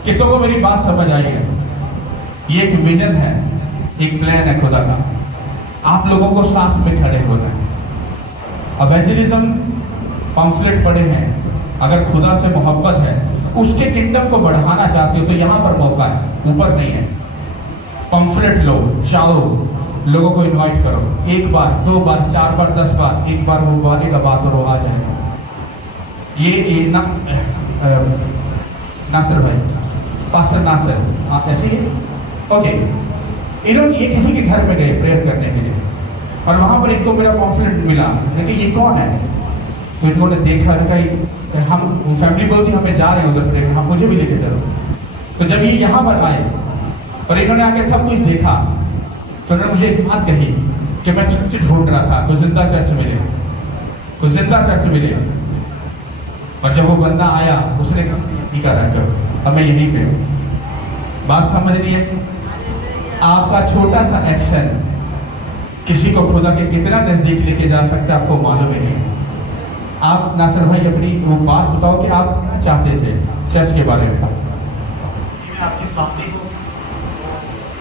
कितनों को मेरी बात समझ आई है? ये एक विजन है, एक प्लान है खुदा का। आप लोगों को साथ में खड़े होना है। एवेंजलिज्म पम्फलेट पड़े हैं, अगर खुदा से मोहब्बत है, उसके किंगडम को बढ़ाना चाहते हो तो यहाँ पर मौका है, ऊपर नहीं है। पम्फलेट लो, जाओ, लोगों को इनवाइट करो, 1 बार 2 बार 4 बार 10 बार, एक बार वो बाने का बात और वो आ जाएगा। ये नासिर भाई, पास्टर नासिर, आप ऐसे ही ओके। इन्होंने ये किसी के घर में गए प्रेयर करने के लिए और वहाँ पर इनको मेरा पम्फलेट मिला, लेकिन ये कौन है? तो इन्होंने देखा, हम फैमिली बोलती हमें जा रहे हैं उधर प्रेयर, हम मुझे भी लेके चलो। तो जब ये यहाँ पर आए और इन्होंने आके सब कुछ देखा तो उन्होंने मुझे एक बात कही कि मैं चर्च ढूंढ रहा था, कुछ जिंदा चर्च मिले, कुछ जिंदा चर्च मिले। और जब वो बंदा आया उसने ठीक करा कर, अब मैं यहीं पे हूँ। बात समझ रही है? आपका छोटा सा एक्शन किसी को खुदा के कितना नजदीक लेके जा सकता है आपको मालूम ही नहीं। आप नासिर भाई अपनी वो बात बताओ कि आप क्या चाहते थे चर्च के बारे में। मैं आपकी सलामती को,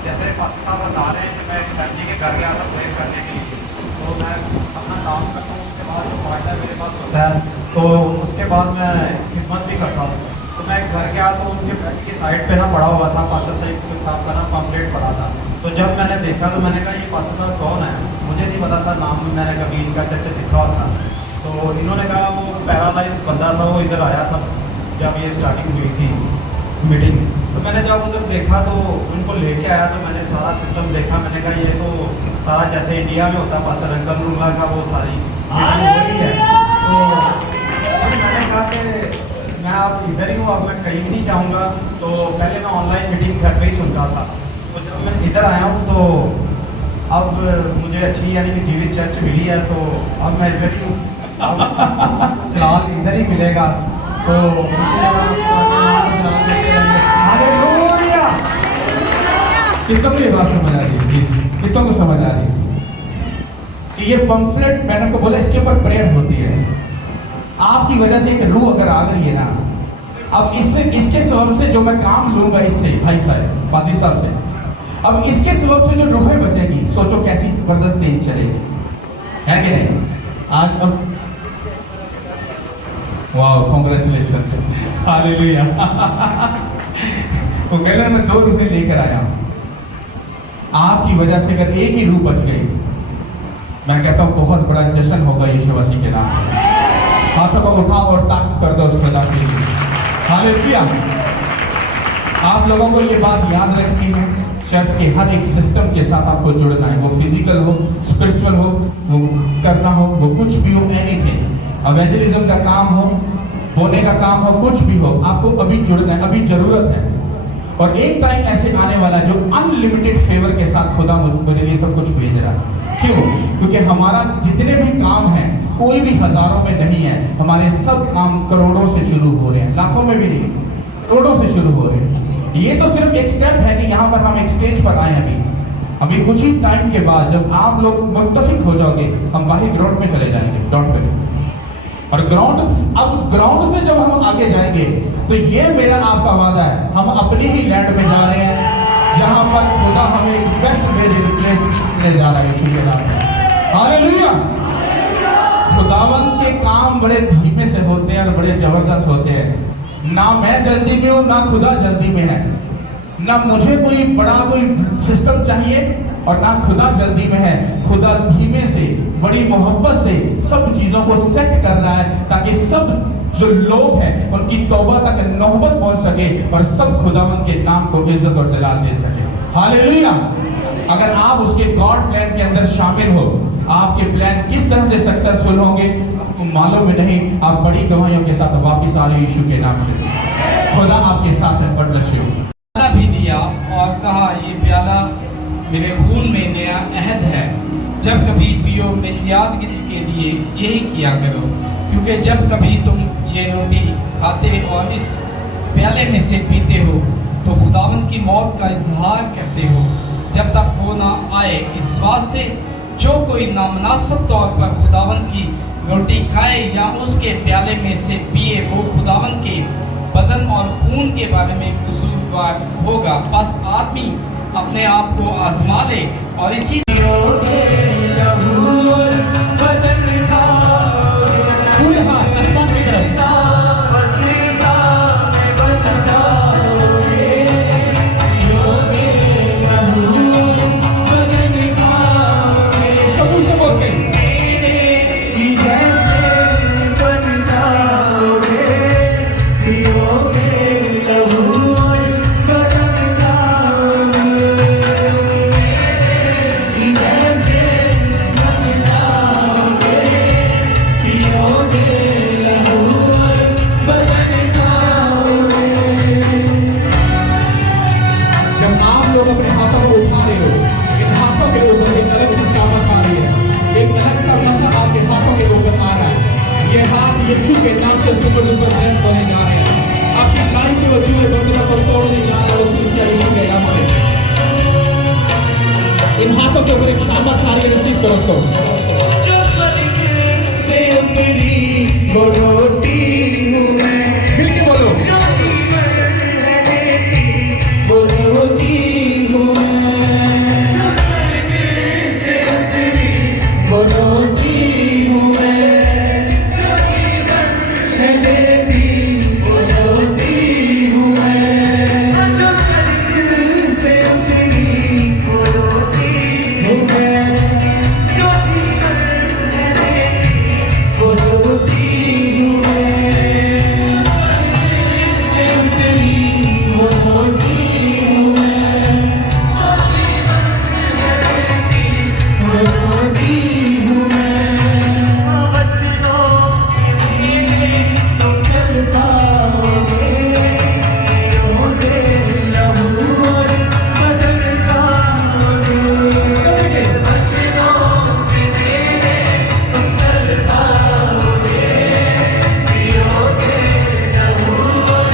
जैसे पास्टर साहब बता रहे हैं कि मैं फैमिली के घर गया था प्रेयर करने के लिए, तो मैं अपना काम करता हूँ, उसके बाद जो फायदा मेरे पास होता है तो उसके बाद मैं खिदमत भी करता हूँ। तो मैं घर गया तो उनके बेड की साइड पे ना पड़ा हुआ था पास्टर साहब का ना पम्फलेट पड़ा था। तो जब मैंने देखा तो मैंने कहा ये पास्टर साहब कौन है, मुझे नहीं पता था नाम, मैंने कभी इनका चर्च लिखा हुआ था। तो इन्होंने कहा वो पैरालाइज बंदा था, वो इधर आया था जब ये स्टार्टिंग हुई थी मीटिंग। तो मैंने जब उधर देखा तो उनको लेके आया, तो मैंने सारा सिस्टम देखा, मैंने कहा ये तो सारा जैसे इंडिया में होता है पास्टर अंकल रूंगा का वो सारी वही है। तो मैंने कहा कि मैं अब इधर ही हूँ, अब मैं कहीं भी नहीं जाऊँगा। तो पहले मैं ऑनलाइन मीटिंग घर पे ही सुनता था, तो जब मैं इधर आया हूँ तो अब मुझे अच्छी यानी कि जीवित चर्च मिली है, तो अब मैं इधर ही हूँ, फिलहाल इधर ही मिलेगा। तो कितनों को ये बात समझ आ रही है? प्लीज, कितनों को समझ आ रही है कि ये पम्फलेट मैंने को बोला इसके ऊपर प्रेयर होती है। आपकी वजह से एक रूह अगर आ गई है ना, अब इससे इसके सबब से जो मैं काम लूंगा इससे भाई साहब पादरी साहब से, अब इसके सबब से जो रूहें बचेगी, सोचो कैसी जबरदस्त चेंज चलेगी, है कि नहीं? आज अब वाह, कांग्रेचुलेशन, हालेलुया। वो कह रहे मैं 2 रूहें लेकर आया हूं, आपकी वजह से अगर एक ही रूह बच गई, मैं कहता हूं बहुत बड़ा जश्न होगा यीशु मसीह के नाम पे। हाथों को उठाओ और तारीफ कर दो उस खुदा के लिए, हालेलुया। आप लोगों को ये बात याद रखनी है, चर्च के हर एक सिस्टम के साथ आपको जुड़ना है, वो फिजिकल हो, स्पिरिचुअल हो, वो करना हो, वो कुछ भी हो, एनीथिंग, एवेंजलिज्म का काम हो, बोने का काम हो, कुछ भी हो, आपको अभी जुड़ना है, अभी जरूरत है। और एक टाइम ऐसे आने वाला जो अनलिमिटेड फेवर के साथ खुदा मेरे लिए सब कुछ भेज रहा है। क्यों? क्योंकि हमारा जितने भी काम हैं कोई भी हजारों में नहीं है, हमारे सब काम करोड़ों से शुरू हो रहे हैं, लाखों में भी नहीं, करोड़ों से शुरू हो रहे हैं। ये तो सिर्फ एक स्टेप है कि यहाँ पर हम एक स्टेज पर आए हैं। अभी कुछ ही टाइम के बाद जब आप लोग मुत्तफिक हो जाओगे, हम बाहर ग्राउंड में चले जाएंगे, ग्राउंड पे। और ग्राउंड से जब हम आगे जाएंगे तो ये मेरा आपका वादा है, हम अपनी ही लैंड में जा रहे हैं जहां पर खुदा हमें एक बेस्ट प्लेस ले जा रहा है। हालेलुया। खुदावन के काम बड़े धीमे से होते हैं और बड़े जबरदस्त होते हैं। ना मैं जल्दी में हूँ, ना खुदा जल्दी में है, ना मुझे कोई बड़ा कोई सिस्टम चाहिए और ना खुदा जल्दी में है। खुदा धीमे से बड़ी मोहब्बत से सब चीजों को सेट कर रहा है ताकि सब जो लोग हैं उनकी तौबा तक नौबत पहुंच सके और सब खुदावन के नाम को इज्जत और जलाल दे सके। हालेलुया। अगर आप उसके गॉड प्लान के अंदर शामिल हो, आपके प्लान किस तरह से सक्सेसफुल होंगे आपको मालूम भी नहीं। आप बड़ी गवाहियों के साथ वापिस आ रहे यीशु के नाम से। खुदा आपके साथ है। God bless you. प्याला भी लिया और कहा, ये प्याला मेरे खून में नया अहद है, जब कभी पियो मेरी यादगिरी के लिए यही किया करो। क्योंकि जब कभी तुम ये रोटी खाते और इस प्याले में से पीते हो तो खुदावन की मौत का इजहार करते हो जब तक वो ना आए। इस वास्ते जो कोई नामुनासिब तौर पर खुदावन की रोटी खाए या उसके प्याले में से पिए, वो खुदावन के बदन और खून के बारे में कसूरवार होगा। बस आदमी अपने आप को आजमा दे और इसी पूरे हाथ आसमान की तरफ। सबूत से बोल के लोग अपने हाथों को उठा रहे हो, इन हाथों के ऊपर एक अलग सी सामर्थ आ रही है, एक अलग सा मसा आपके हाथों के ऊपर आ रहा है। ये हाथ यीशु के नाम से सुपर डुपर ब्लेस्ड होने जा रहे हैं। आपकी लाइफ के वो जुए बंधनों को तोड़ने जा रहा है, वो दूसरा यीशु के नाम से। इन हाथों के ऊपर एक सामर्थ आ रही है, रिसीव करो उसको। जो स्वर्ग से उतरी वो रोटी हूँ मैं, मिलके बोलो। जो जीवन देती वो ज्योति हूँ मैं, जो स्वर्ग से उतरी वो रोटी हूँ मैं, जो जीवन देती वो ज्योति हूँ मैं, जो स्वर्ग से उतरी वो रोटी हूँ मैं, जो जीवन देती वो ज्योति हूँ मैं, स्वर्ग से उतरी वो रोटी हूँ मैं, जो जीवन देती वो ज्योति हूँ मैं। वचनों के धीरे तुम चल पाओगे, पियोगे लहू और बदन खाओगे। वचनों के धीरे तुम चल पाओगे, पियोगे लहू और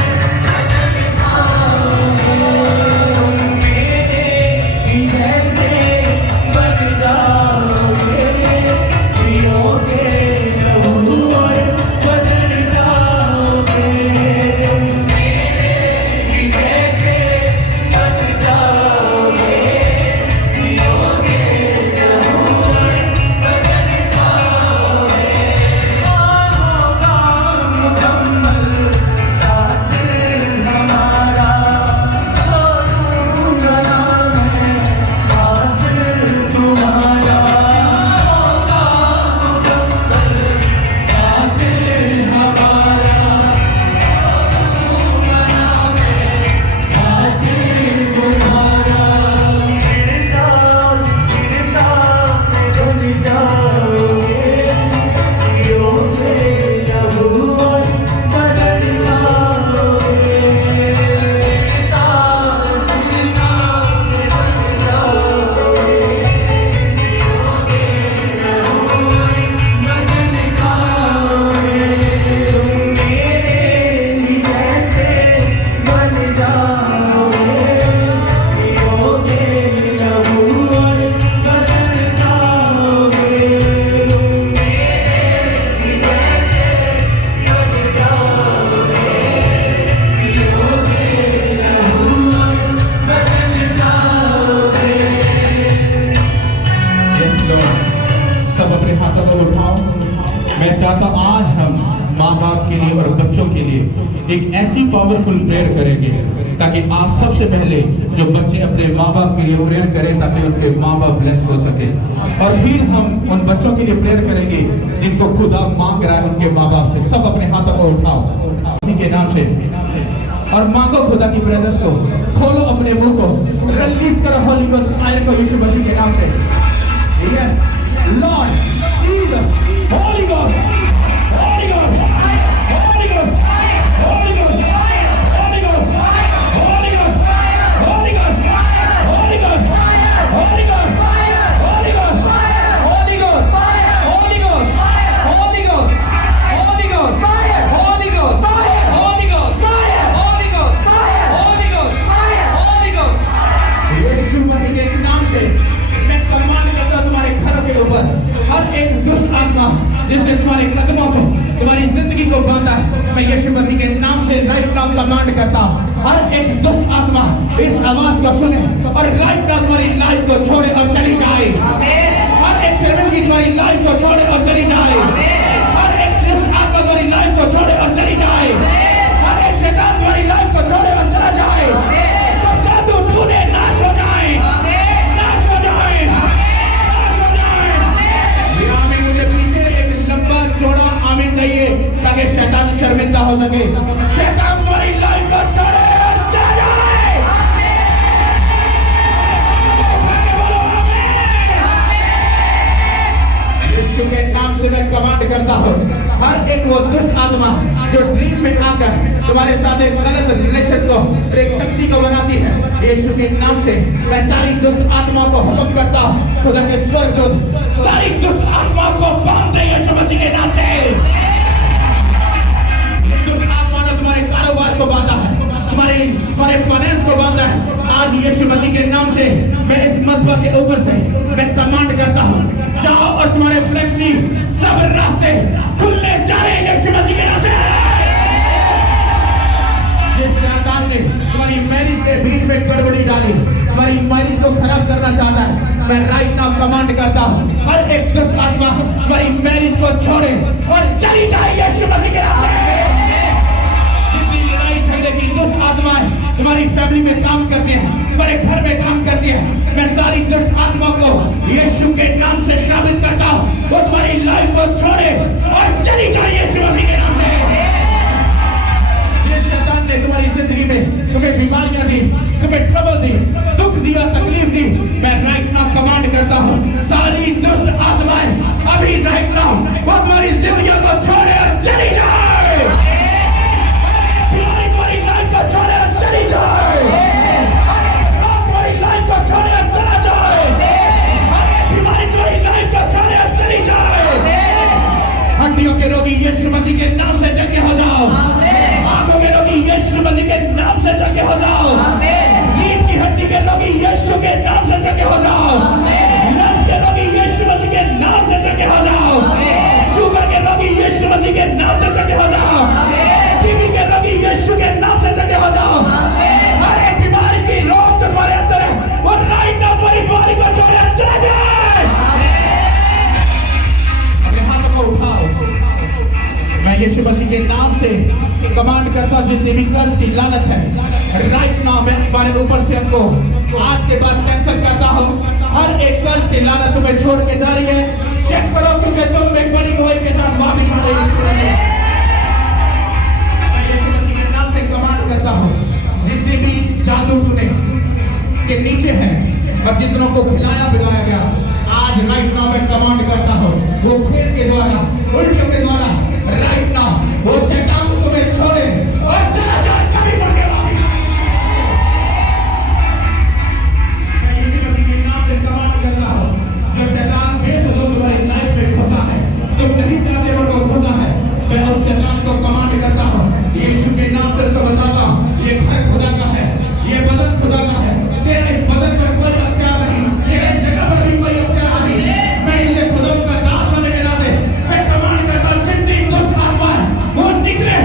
बदन खाओगे। तुम मेरे ही जैसे बन जाओगे, पियोगे लहू और बदन खाओगे। तुम मेरे ही जैसे बन जाओगे, पियोगे लहू और बदन खाओगे। होगा मुकम्मल साथ हमारा, छोड़ूंगा ना मैं हाथ तुम्हारा। होगा मुकम्मल साथ हमारा, छोड़ूंगा ना मैं हाथ तुम्हारा। स्थिरता स्थिरता में बन जाओगे, पियोगे लहू और बदन खाओगे। स्थिरता स्थिरता में बन जाओगे, पियोगे लहू और बदन खाओगे। तुम मेरे ही जैसे बन जाओगे, पियोगे लहू और बदन खाओगे। तुम मेरे ही जैसे बन जाओगे, पियोगे लहू और बदन खाओगे। Yes, Lord. सब अपने हाथों को उठाओ। मैं चाहता हूं आज हम माँ बाप के लिए और बच्चों के लिए एक ऐसी पावरफुल प्रेयर करेंगे ताकि आप सबसे पहले जो बच्चे अपने माँ बाप के लिए प्रेयर करें ताकि उनके माँ बाप ब्लेस हो सके, और फिर हम उन बच्चों के लिए प्रेयर करेंगे जिनको खुदा मांग रहा है उनके माँ बाप से। सब अपने हाथों को उठाओ उसी के नाम से और मांगो खुदा की प्रेजेंस को। खोलो अपने मुंह को, रिलीज करो होली गोस्ट फायर को यीशु मसीह के नाम से। ठीक है Lord Jesus, Holy Ghost, Holy Ghost, Holy Ghost, Holy Ghost, Holy Ghost, Holy Ghost, Holy Ghost, Holy Ghost, Holy Ghost, Holy Ghost, Holy Ghost, Holy Ghost, Holy Ghost, Holy Ghost, Holy Ghost, Holy Ghost, Holy Ghost, Holy Ghost, Holy Ghost. यीशु मसीह के नाम से मैं फरमान करता हूं तुम्हारे घरों के ऊपर हर एक दुष्ट आत्मा जिसने तुम्हारे कदमों आवाज को सुने और राइट ना तुम्हारी लाइफ को छोड़े और चली जाए। हर एक शैतान की तुम्हारी लाइफ को छोड़े और चली जाए। हर एक श्रेष्ठ आत्मा तुम्हारी लाइफ को छोड़े और चली जाए। हर एक शैतान तुम्हारी लाइफ को छोड़े और चला जाए। सब जादू टूटे नाश हो जाए, नाश हो जाए, नाश हो जाए। आमीन। मुझे पीछे एक लंबा चौड़ा आमीन चाहिए ताकि शैतान शर्मिंदा हो सके। शैतान तुम्हारी लाइफ को छोड़े और चला जाए। यीशु के नाम से मैं कमांड करता हूँ, हर एक वो दुष्ट आत्मा जो ड्रीम में आकर तुम्हारे साथ एक गलत रिलेशन को, एक शक्ति को बनाती है, यीशु के नाम से मैं सारी दुष्ट आत्माओं को हुक्म करता हूँ, खुदा के स्वर्गदूत सारी दुष्ट आत्माओं को बांध दे यीशु मसीह के नाम से। दुष्ट आत्मा ने तुम्हारे कारोबार को बांधा है, तुम्हारे फाइनेंस को बांधा है, आज यीशु मसीह के नाम से मैं इस मस्बा के ऊपर से मैं कमांड करता हूँ, जाओ और तुम्हारे फ्लेक्स की सब रास्ते खुलने जा रहे हैं यीशु मसीह के नाम से। जिस शैतान ने तुम्हारी मैरिज के बीच में गड़बड़ी डाली, तुम्हारी मैरिज को खराब करना चाहता है, मैं राइट नाउ कमांड करता हूँ, हर एक दुष्ट आत्मा तुम्हारी मैरिज को छोड़े और चली जाए यीशु मसीह के नाम से। जितनी लड़ाई झगड़े की दुष्ट आत्माएं तुम्हारी फैमिली में काम करती है, तुम्हारे घर में काम करती है, मैं सारी दुष्ट आत्मा को यीशु के नाम से शामिल करता हूँ, वो तुम्हारी लाइफ को छोड़े और चली जाए यीशु मसीह के नाम से। जिस शैतान ने तुम्हारी जिंदगी में तुम्हें बीमारियां दी, तुम्हें ट्रबल दी, दुख दिया, तकलीफ दी, मैं राइट नाउ कमांड करता हूँ, सारी दुष्ट आत्माएं अभी राइट नाउ वो तुम्हारी जिंदगी को छोड़े और चली जाए। तुम्हारी लाइफ को छोड़े और चली जाए। तुम्हारी लाइफ को छोड़े और चला जाए। तुम्हारी लाइफ को छोड़े और चली जाए। हड्डियों के रोगी यीशु मसीह के नाम से चंगे हो जाओ। आंखों के रोगी यीशु मसीह के नाम से चंगे हो जाओ। रीढ़ की हड्डी के रोगी यीशु के नाम से चंगे हो जाओ। नस के रोगी यीशु मसीह के नाम से चंगे हो जाओ। शुगर के रोगी यीशु मसीह के नाम से चंगे हो जाओ। टीबी के रोगी यीशु के नाम से चंगे हो जाओ। हर एक बीमारी की रोग तुम्हारे अंदर है, वो राइट नाउ तुम्हारी बीमारी को छोड़े और चला जाए। अपने हाथों को उठाओ, मैं यीशु मसीह के नाम से कमांड करता हूँ, जितनी भी कर्ज की लानत है राइट नाउ मैं तुम्हारे ऊपर से हमको आज के बाद कैंसिल करता हूँ। हर एक कर्ज की लानत तुम्हें छोड़ के जा रही है। चेक करो क्योंकि तुम एक बड़ी गवाही के साथ वापस आ रही हो। मैं यीशु मसीह के नाम से कमांड करता हूँ, जितने भी जादू टूने के नीचे है और जितनों को खिलाया बिलाया गया, आज राइट नाउ मैं कमांड करता हूँ, वो खेल के द्वारा, उल्टियों के द्वारा राइट नाउ वो शैतान तुम्हें छोड़े और चला जाए, कभी बढ़के वापस। मैं यीशु मसीह के नाम से कमांड करता हूँ, जो शैतान बेसुध तुम्हारी लाइफ में घुसा है, तुम नहीं चाहते वो लोग घुसा है, मैं उस शैतान को कमांड करता हूँ, यीशु के नाम से तो बताता हूँ, ये घर खुदा का है, ये बदन खुदा का है, तेरे इस बदन पर कोई अत्याचार नहीं, तेरे जगह पर भी कोई अत्याचार नहीं। मैं इसे खुदा का दास होने के नाते मैं कमांड करता हूँ, जितनी दुष्ट आत्मा है वो निकले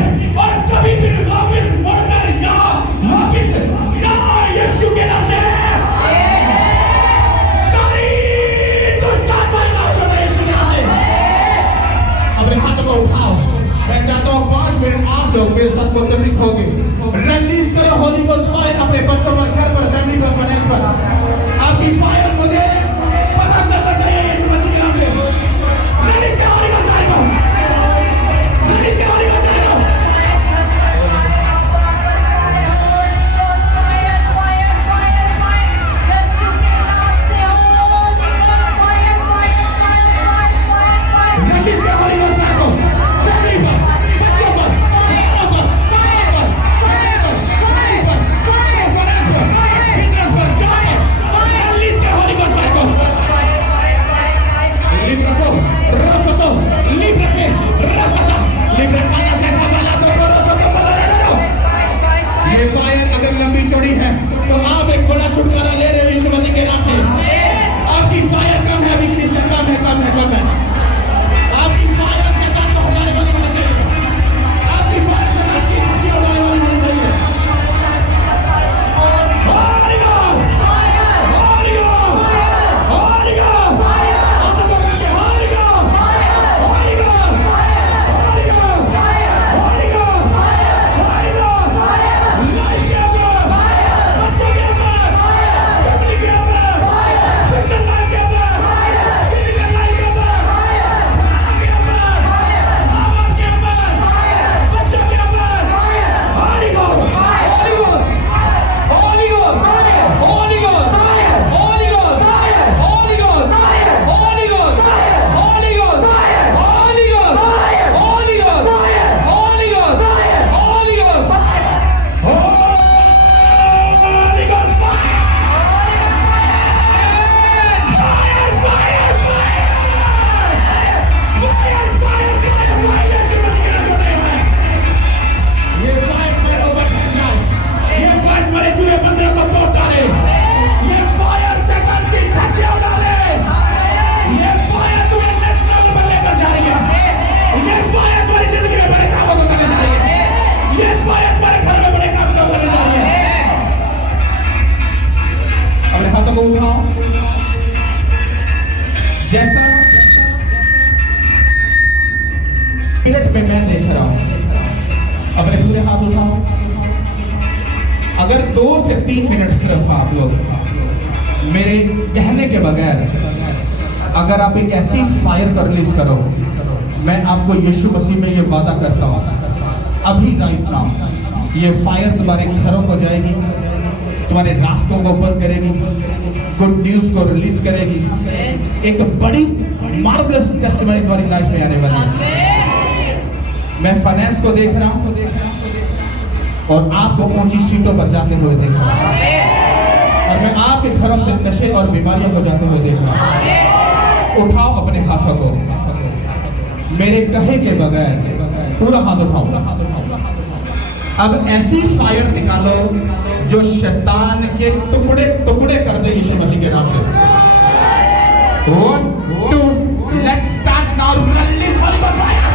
को उठाओ। जैसा मिनट में मैं देख रहा हूं, अपने पूरे हाथ उठाओ। अगर 2 से 3 मिनट सिर्फ आप लोग मेरे कहने के बगैर अगर आप एक ऐसी फायर को रिलीज करो, मैं आपको यीशु मसीह में ये वादा करता हूँ, अभी राइट नाउ ये फायर तुम्हारे घरों को जाएगी, तुम्हारे रास्तों को ओपन करेगी, गुड न्यूज को रिलीज करेगी। एक बड़ी मार्वलस टेस्टिमनी तुम्हारी लाइफ में आने वाली है। मैं फाइनेंस को देख रहा हूँ और आपको ऊंची सीटों पर जाते हुए देख रहा हूँ, और मैं आपके घरों से नशे और बीमारियों को जाते हुए देख रहा हूँ। उठाओ अपने हाथों को, मेरे कहे के बगैर पूरा हाथ उठाओ। अब ऐसी फायर निकालो जो शैतान के टुकड़े टुकड़े कर दे यीशु मसीह के नाम से। 1 2 let's start now. Release Holi God fire.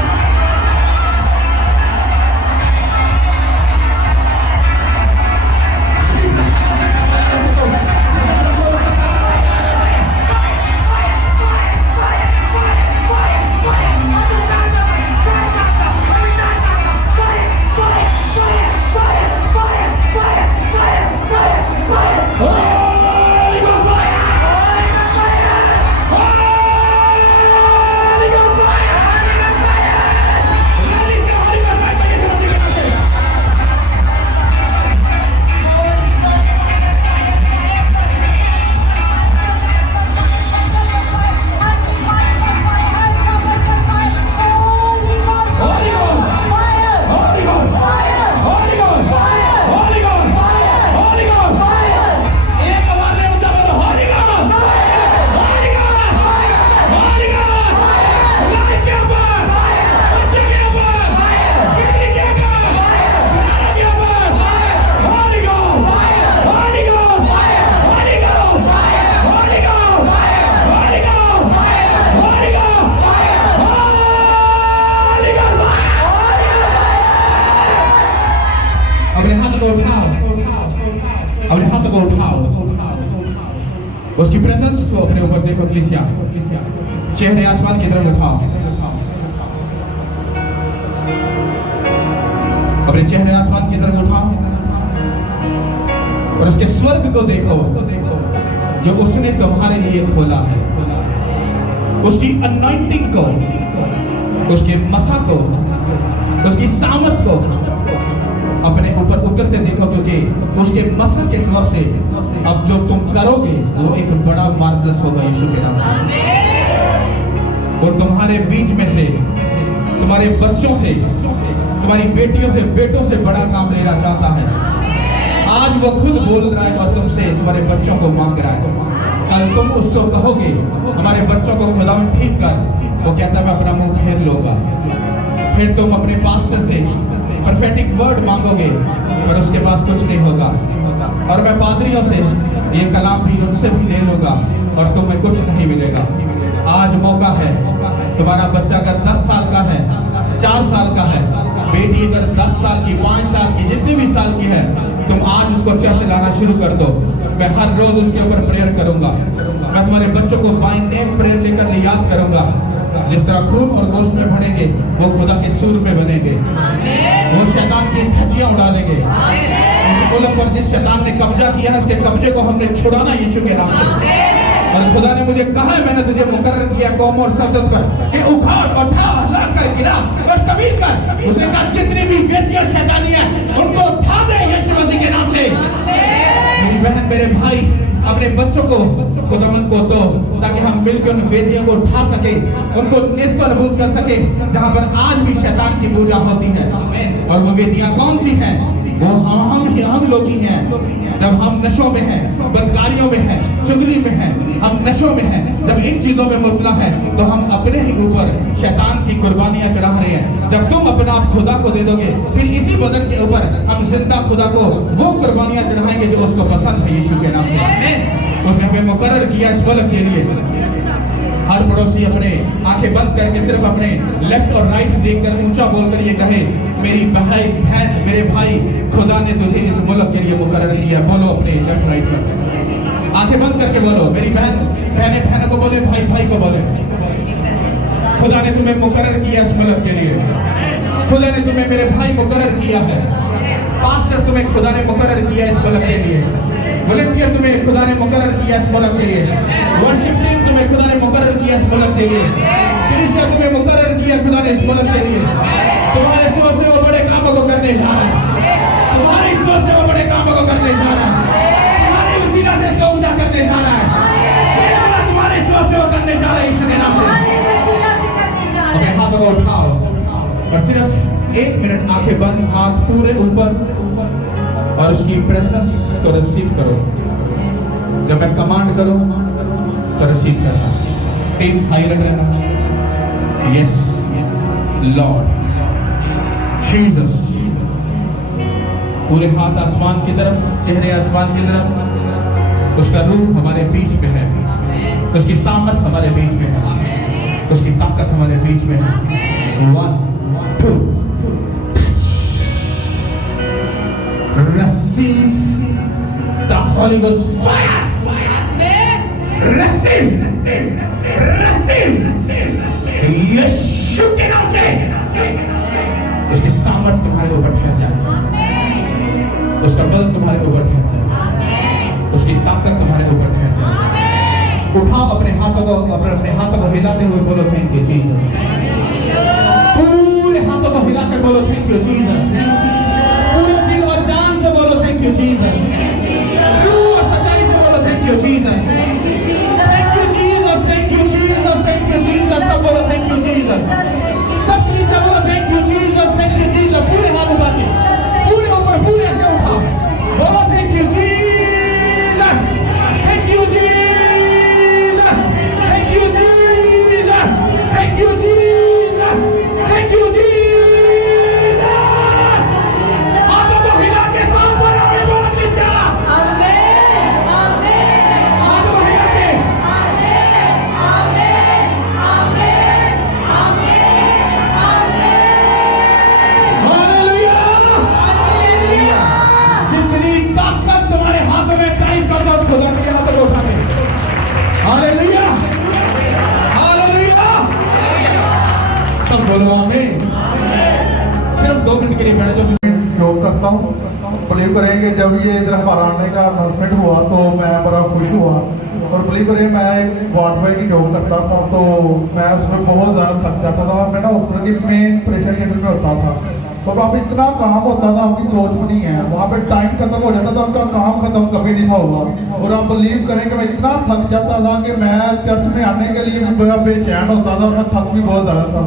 अपने हाथ को उठाओ, उसकी प्रेजेंस को अपने ऊपर देखो। कलीसिया चेहरे आसमान की तरफ उठाओ, अपने चेहरे आसमान की तरफ उठाओ और उसके स्वर्ग को देखो जो उसने तुम्हारे लिए खोला है। उसकी अनॉइंटिंग को, उसके मसा को, उसकी सामर्थ को अपने ऊपर उतरते देखो, क्योंकि उसके मसल के सबब से अब जो तुम करोगे वो एक बड़ा मार्वलस होगा यीशु के नाम में। और तुम्हारे बीच में से, तुम्हारे बच्चों से, तुम्हारी बेटियों से, बेटों से बड़ा काम लेना चाहता है। आज वो खुद बोल रहा है और तुमसे तुम्हारे बच्चों को मांग रहा है। कल तुम उसको कहोगे हमारे बच्चों को खुदा ठीक कर, वो कहता है मैं अपना मुंह फेर लूंगा। फिर तुम अपने पास्टर से प्रोफेटिक वर्ड मांगोगे पर उसके पास कुछ नहीं होगा, और मैं पादरियों से ये कलाम भी उनसे भी ले लूंगा और तुम्हें कुछ नहीं मिलेगा। आज मौका है, तुम्हारा बच्चा अगर 10 साल का है, 4 साल का है, बेटी अगर 10 साल की, 5 साल की, जितनी भी साल की है, तुम आज उसको चर्च लाना शुरू कर दो। मैं हर रोज उसके ऊपर प्रेयर करूंगा। मैं तुम्हारे बच्चों को बाय नेम प्रेयर लेकर याद करूंगा। जिस तरह खून और गोश्त में भरेंगे वो खुदा के सूर में बनेंगे, वो शैतान की धज्जियां उड़ा देंगे। इस मुल्क पर जिस शैतान ने कब्जा किया है उसके कब्जे को हमने छुड़ाना यीशु के नाम से। और खुदा ने मुझे कहा है, मैंने तुझे मुकर्रर किया कौम और सल्तनत पर कि उखाड़, उठा, हलाक कर, गिरा और कबीर कर। उसने कहा जितनी भी वेदियां शैतानी है उनको उठा दे यीशु मसीह के नाम से। मेरी बहन, मेरे भाई, अपने बच्चों को खुदावंद को दो ताकि हम मिलकर उन वेदियों को उठा सके, उनको नेस्त नबूद कर सके जहां पर आज भी शैतान की पूजा होती है। और वो वेदियां कौन सी हैं? वो हम लोग ही हैं। जब हम नशों में हैं, बदकारियों में हैं, चुगली में हैं, हम नशों में हैं, जब इन चीजों में मुबतला है तो हम अपने ही ऊपर शैतान की कुर्बानियां चढ़ा रहे हैं। जब तुम अपना आप खुदा को दे दोगे, फिर इसी बदन के ऊपर हम जिंदा खुदा को वो कुर्बानियां चढ़ाएंगे जो उसको पसंद है यीशु के नाम से। उसने हमें मुकर्रर किया इस मुल्क के लिए। हर पड़ोसी अपने आंखें बंद करके सिर्फ अपने लेफ्ट और राइट देखकर ऊंचा बोलकर ये कहे, मेरी भाई बहन, मेरे भाई, खुदा ने तुझे इस मुल्क के लिए मुकर्रर किया। बोलो अपने लेफ्ट राइट पर। आंखें बंद करके बोलो। मेरी बहन बहनों को बोले, भाई भाई को बोले। खुदा ने तुम्हें मुकर्रर किया इस मुल्क के लिए। खुदा ने तुम्हें मेरे भाई मुकर्रर किया है। पास्टर तुम्हें खुदा ने मुकर्रर किया इस मुल्क के लिए। वॉलंटियर तुम्हें खुदा ने मुकर्रर किया इस मुल्क के लिए। वर्शिप टीम तुम्हें खुदा ने मुकर्रर किया इस मुल्क के लिए। कलीसिया तुम्हें मुकर्रर किया खुदा ने इस मुल्क के लिए। तुम्हारे सोच से वो बड़े कामों को करने जा रहा है। तुम्हारी सोच से वो बड़े कामों को करने जा रहा है। तुम्हारी वसीला से इसको ऊंचा करने जा रहा है। तुम्हारी सोच से वो करने जा रहा है यीशु के नाम से। अपने हाथों को उठाओ और सिर्फ 1 मिनट आंखें बंद, हाथ पूरे ऊपर, और उसकी प्रेजेंस को रिसीव करो। जब मैं कमांड करूं तो रिसीव करना। टीम हाई लग रहा है। Yes Lord Jesus. पूरे हाथ आसमान की तरफ, चेहरे आसमान की तरफ। उसका रूह हमारे बीच में है। उसकी सामर्थ हमारे बीच में है। उसकी ताकत हमारे बीच में है। 1 2 receive the Holy Ghost fire. Receive यीशु के नाम से उसकी सामर्थ तुम्हारे ऊपर ठहर जाए। उसका बल तुम्हारे ऊपर ठहर जाए। उसकी ताकत तुम्हारे ऊपर ठहर जाए। उठाओ अपने हाथों को हिलाते हुए बोलो थैंक यू जीसस। पूरे हाथों को हिलाकर बोलो थैंक यू जीसस। पूरे दिल और जान से बोलो थैंक यू जीसस। रूह और सच्चाई से बोलो thank you Jesus. Thank you Jesus, thank you Jesus, thank you Jesus. सब बोलो थैंक यू जीसस। सब से बोलो thank you Jesus, thank you Jesus. पूरे हाथ उठा के पूरे ऊपर पूरे से उठाओ, बोलो thank you Jesus, thank you Jesus, thank you Jesus, thank you Jesus, thank you Jesus. सिर्फ 2 मिनट के लिए बैठ जाओ। जॉब करता हूँ। बिलीव करेंगे जब ये इधर हमारा आने का अनाउंसमेंट हुआ तो मैं बड़ा खुश हुआ। और बिलीव करें मैं एक वार्ड बॉय की जॉब करता था, तो मैं उसमें बहुत ज़्यादा थक जाता था। मैं ना हॉस्पिटल की मेन प्रेशर टेबल में होता था, तो वहाँ पे इतना काम होता था आपकी सोच में नहीं है। वहाँ पे टाइम खत्म हो जाता था, उनका काम खत्म कभी नहीं था हुआ। और आप बिलीव करें कि मैं इतना थक जाता था कि मैं चर्च में आने के लिए भी बड़ा बेचैन होता था और मैं थक भी बहुत ज़्यादा था।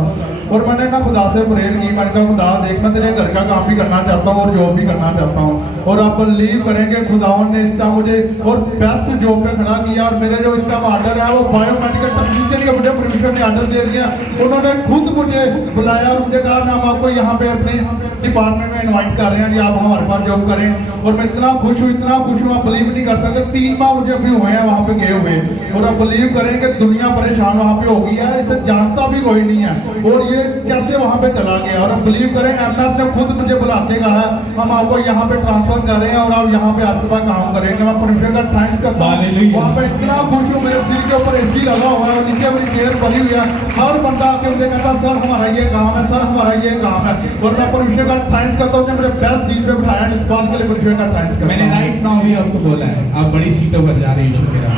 और मैंने ना खुदा से प्रेयर की, मैंने कहा खुदा देख मैं तेरे घर का काम भी करना चाहता हूँ और जॉब भी करना चाहता हूँ। और आप बिलीव करेंगे खुदावन ने इसका मुझे और बेस्ट जॉब पे खड़ा किया। और मेरे जो इसका ऑर्डर है वो बायोमेडिकल टेक्नीशियन का मुझे परमिशन ने ऑर्डर दे दिया। उन्होंने खुद मुझे बुलाया और मुझे कहा ना हम आपको यहाँ पे अपने डिपार्टमेंट में इन्वाइट कर रहे हैं जी, आप हमारे पास जॉब करें। और मैं इतना खुश हूँ, इतना खुश हूँ, आप बिलीव नहीं कर सकते। 3 माह मुझे अभी हुए हैं वहाँ पे गए हुए। और आप बिलीव करेंगे दुनिया परेशान वहाँ पे हो गई है, इसे जानता भी कोई नहीं है। और ये कैसे वहाँ पे चला गया। और आप बिलीव करें एमएस ने खुद मुझे बुला के कहा हम आपको यहाँ पे ट्रांसफर कर रहे हैं और आप यहाँ पे आपके पास काम करेंगे। मैं परमेश्वर का थैंक्स करता हूँ। वहाँ पे इतना खुश हूँ, मेरे सिर के ऊपर एसी लगा हुआ है, नीचे मेरी चेयर पड़ी हुई है। हर बंदा आके मुझे कहता सर हमारा ये काम है, सर हमारा ये काम है। और मैं परमेश्वर का थैंक्स करता हूँ कि मुझे बेस्ट सीट पे बिठाया। इस बात के लिए परमेश्वर का थैंक्स करता हूँ। मैंने राइट नाउ भी आपको बोला है आप बड़ी सीटों पर जा रहे हैं यीशु के नाम।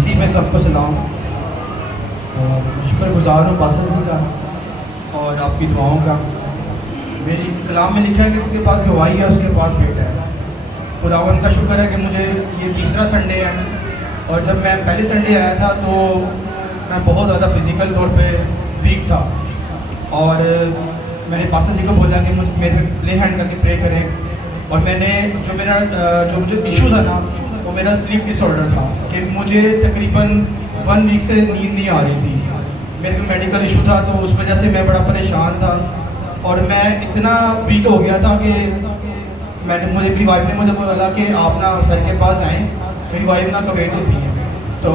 इसी में सबको सलाम और शुक्रगुजार हूँ पास्टर जी का और आपकी दुआओं का। मेरी कलाम में लिखा है कि जिसके पास गवाही है उसके पास बेटा है। खुदावन का शुक्र है कि मुझे ये 3रा संडे है। और जब मैं पहले संडे आया था तो मैं बहुत ज़्यादा फिज़िकल तौर पे वीक था। और मैंने पास्टर जी को बोला कि मुझे मेरे प्ले हैंड करके प्रे करें। और मैंने जो मुझे इशू था ना वो मेरा स्लीप डिसऑर्डर था कि मुझे तकरीबन 1 वीक से नींद नहीं आ रही थी। मेरे को मेडिकल इशू था तो उस वजह से मैं बड़ा परेशान था। और मैं इतना वीक हो गया था कि मेरी वाइफ ने मुझे बोला कि आप ना सर के पास आएँ। मेरी वाइफ ना कवैत होती है तो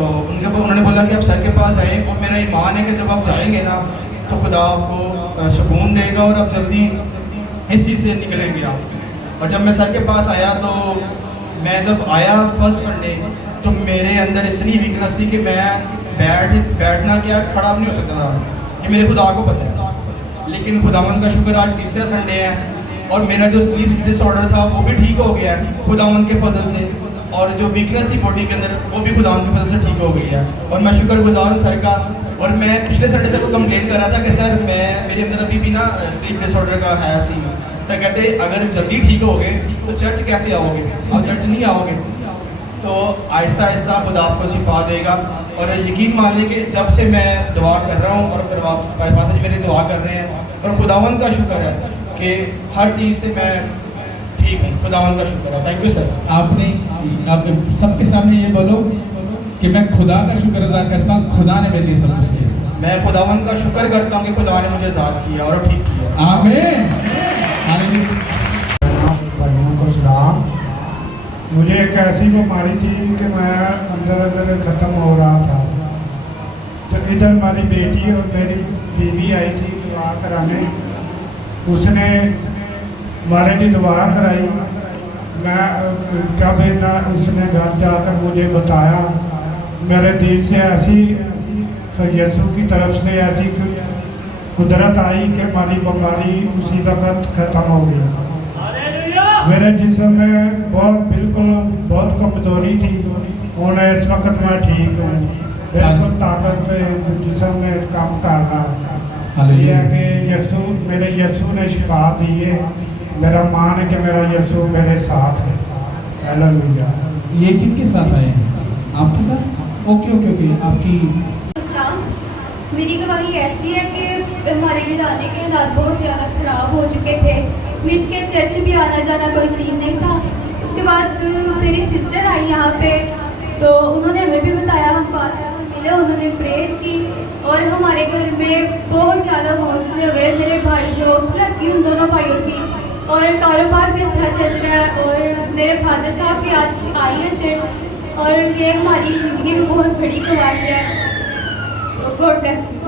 उन्होंने बोला कि आप सर के पास आएँ। और मेरा ईमान है कि जब आप जाएंगे ना तो खुदा आपको सुकून देगा और आप जल्दी इस चीज़ से निकलेंगे आप। और जब मैं सर के पास आया तो मैं जब आया फर्स्ट संडे तो मेरे अंदर इतनी वीकनेस थी कि मैं बैठना क्या खड़ा भी नहीं हो सकता था। ये मेरे खुदा को पता है। लेकिन खुदावंद का शुक्र, आज तीसरा संडे है और मेरा जो स्लीप डिसऑर्डर था वो भी ठीक हो गया है खुदावंद के फजल से, और जो वीकनेस थी बॉडी के अंदर वो भी खुदावंद के फजल से ठीक हो गई है। और मैं शुक्रगुजार हूँ सर का। और मैं पिछले संडे से को कंप्लेन कर रहा था कि सर मेरे अंदर अभी भी ना स्लीप डिसऑर्डर का है सीन। सर कहते अगर जल्दी ठीक हो गए तो चर्च कैसे आओगे, आप चर्च नहीं आओगे। तो आहिस्ता आहिस्ता खुदा आपको शिफा देगा। और यकीन मान लें कि जब से मैं दुआ कर रहा हूँ और फिर आप मेरी दुआ कर रहे हैं, और खुदावंद का शुक्र है कि हर चीज़ से मैं ठीक हूँ। खुदावंद का शुक्र है। Thank you sir. आपने आप सबके सामने ये बोलो कि मैं खुदा का शुक्र अदा करता हूँ, खुदा ने मेरे लिए सब कुछ किया। मैं खुदावंद का शुक्र करता हूँ कि खुदा ने मुझे आज़ाद किया और ठीक किया। आमीन। हालेलुया। भाइयों को सलाम। मुझे एक ऐसी बीमारी थी कि मैं अंदर ख़त्म हो रहा था। तो इधर हमारी बेटी और मेरी बीवी आई थी दुआ कराने। उसने हमारे लिए दुआ कराई। मैं कब ना उसने घर जाकर मुझे बताया, मेरे दिल से ऐसी यीशु की तरफ से ऐसी कुदरत आई कि हमारी बीमारी उसी वक्त ख़त्म हो गई। मेरे जिस्म में बहुत कमज़ोरी थी, उन्हें इस वक्त मैं ठीक हूँ। बिल्कुल ताकत जिस्म में काम कर रहा है। ये है कि मेरे यीशु ने शिफा दी है। मेरा मान है कि मेरा यीशु मेरे साथ है। हालेलुया। ये किनके साथ आए हैं? आपके साथ? Okay okay okay. आपकी मेरी गवाही ऐसी है कि हमारे घराने के हालात बहुत ज़्यादा ख़राब हो चुके थे। मीन्स के चर्च भी आना जाना कोई सीन नहीं था। उसके बाद मेरी सिस्टर आई यहाँ पे, तो उन्होंने हमें भी बताया, हम 5 मिले, उन्होंने प्रेयर की और हमारे घर में बहुत ज़्यादा मौजूद हुए। मेरे भाई जॉब्स लगी उन दोनों भाइयों की और कारोबार भी अच्छा चल रहा है। और मेरे फादर साहब भी आज आई हैं चर्च, और ये हमारी ज़िंदगी में बहुत बड़ी गवाही है। God bless you.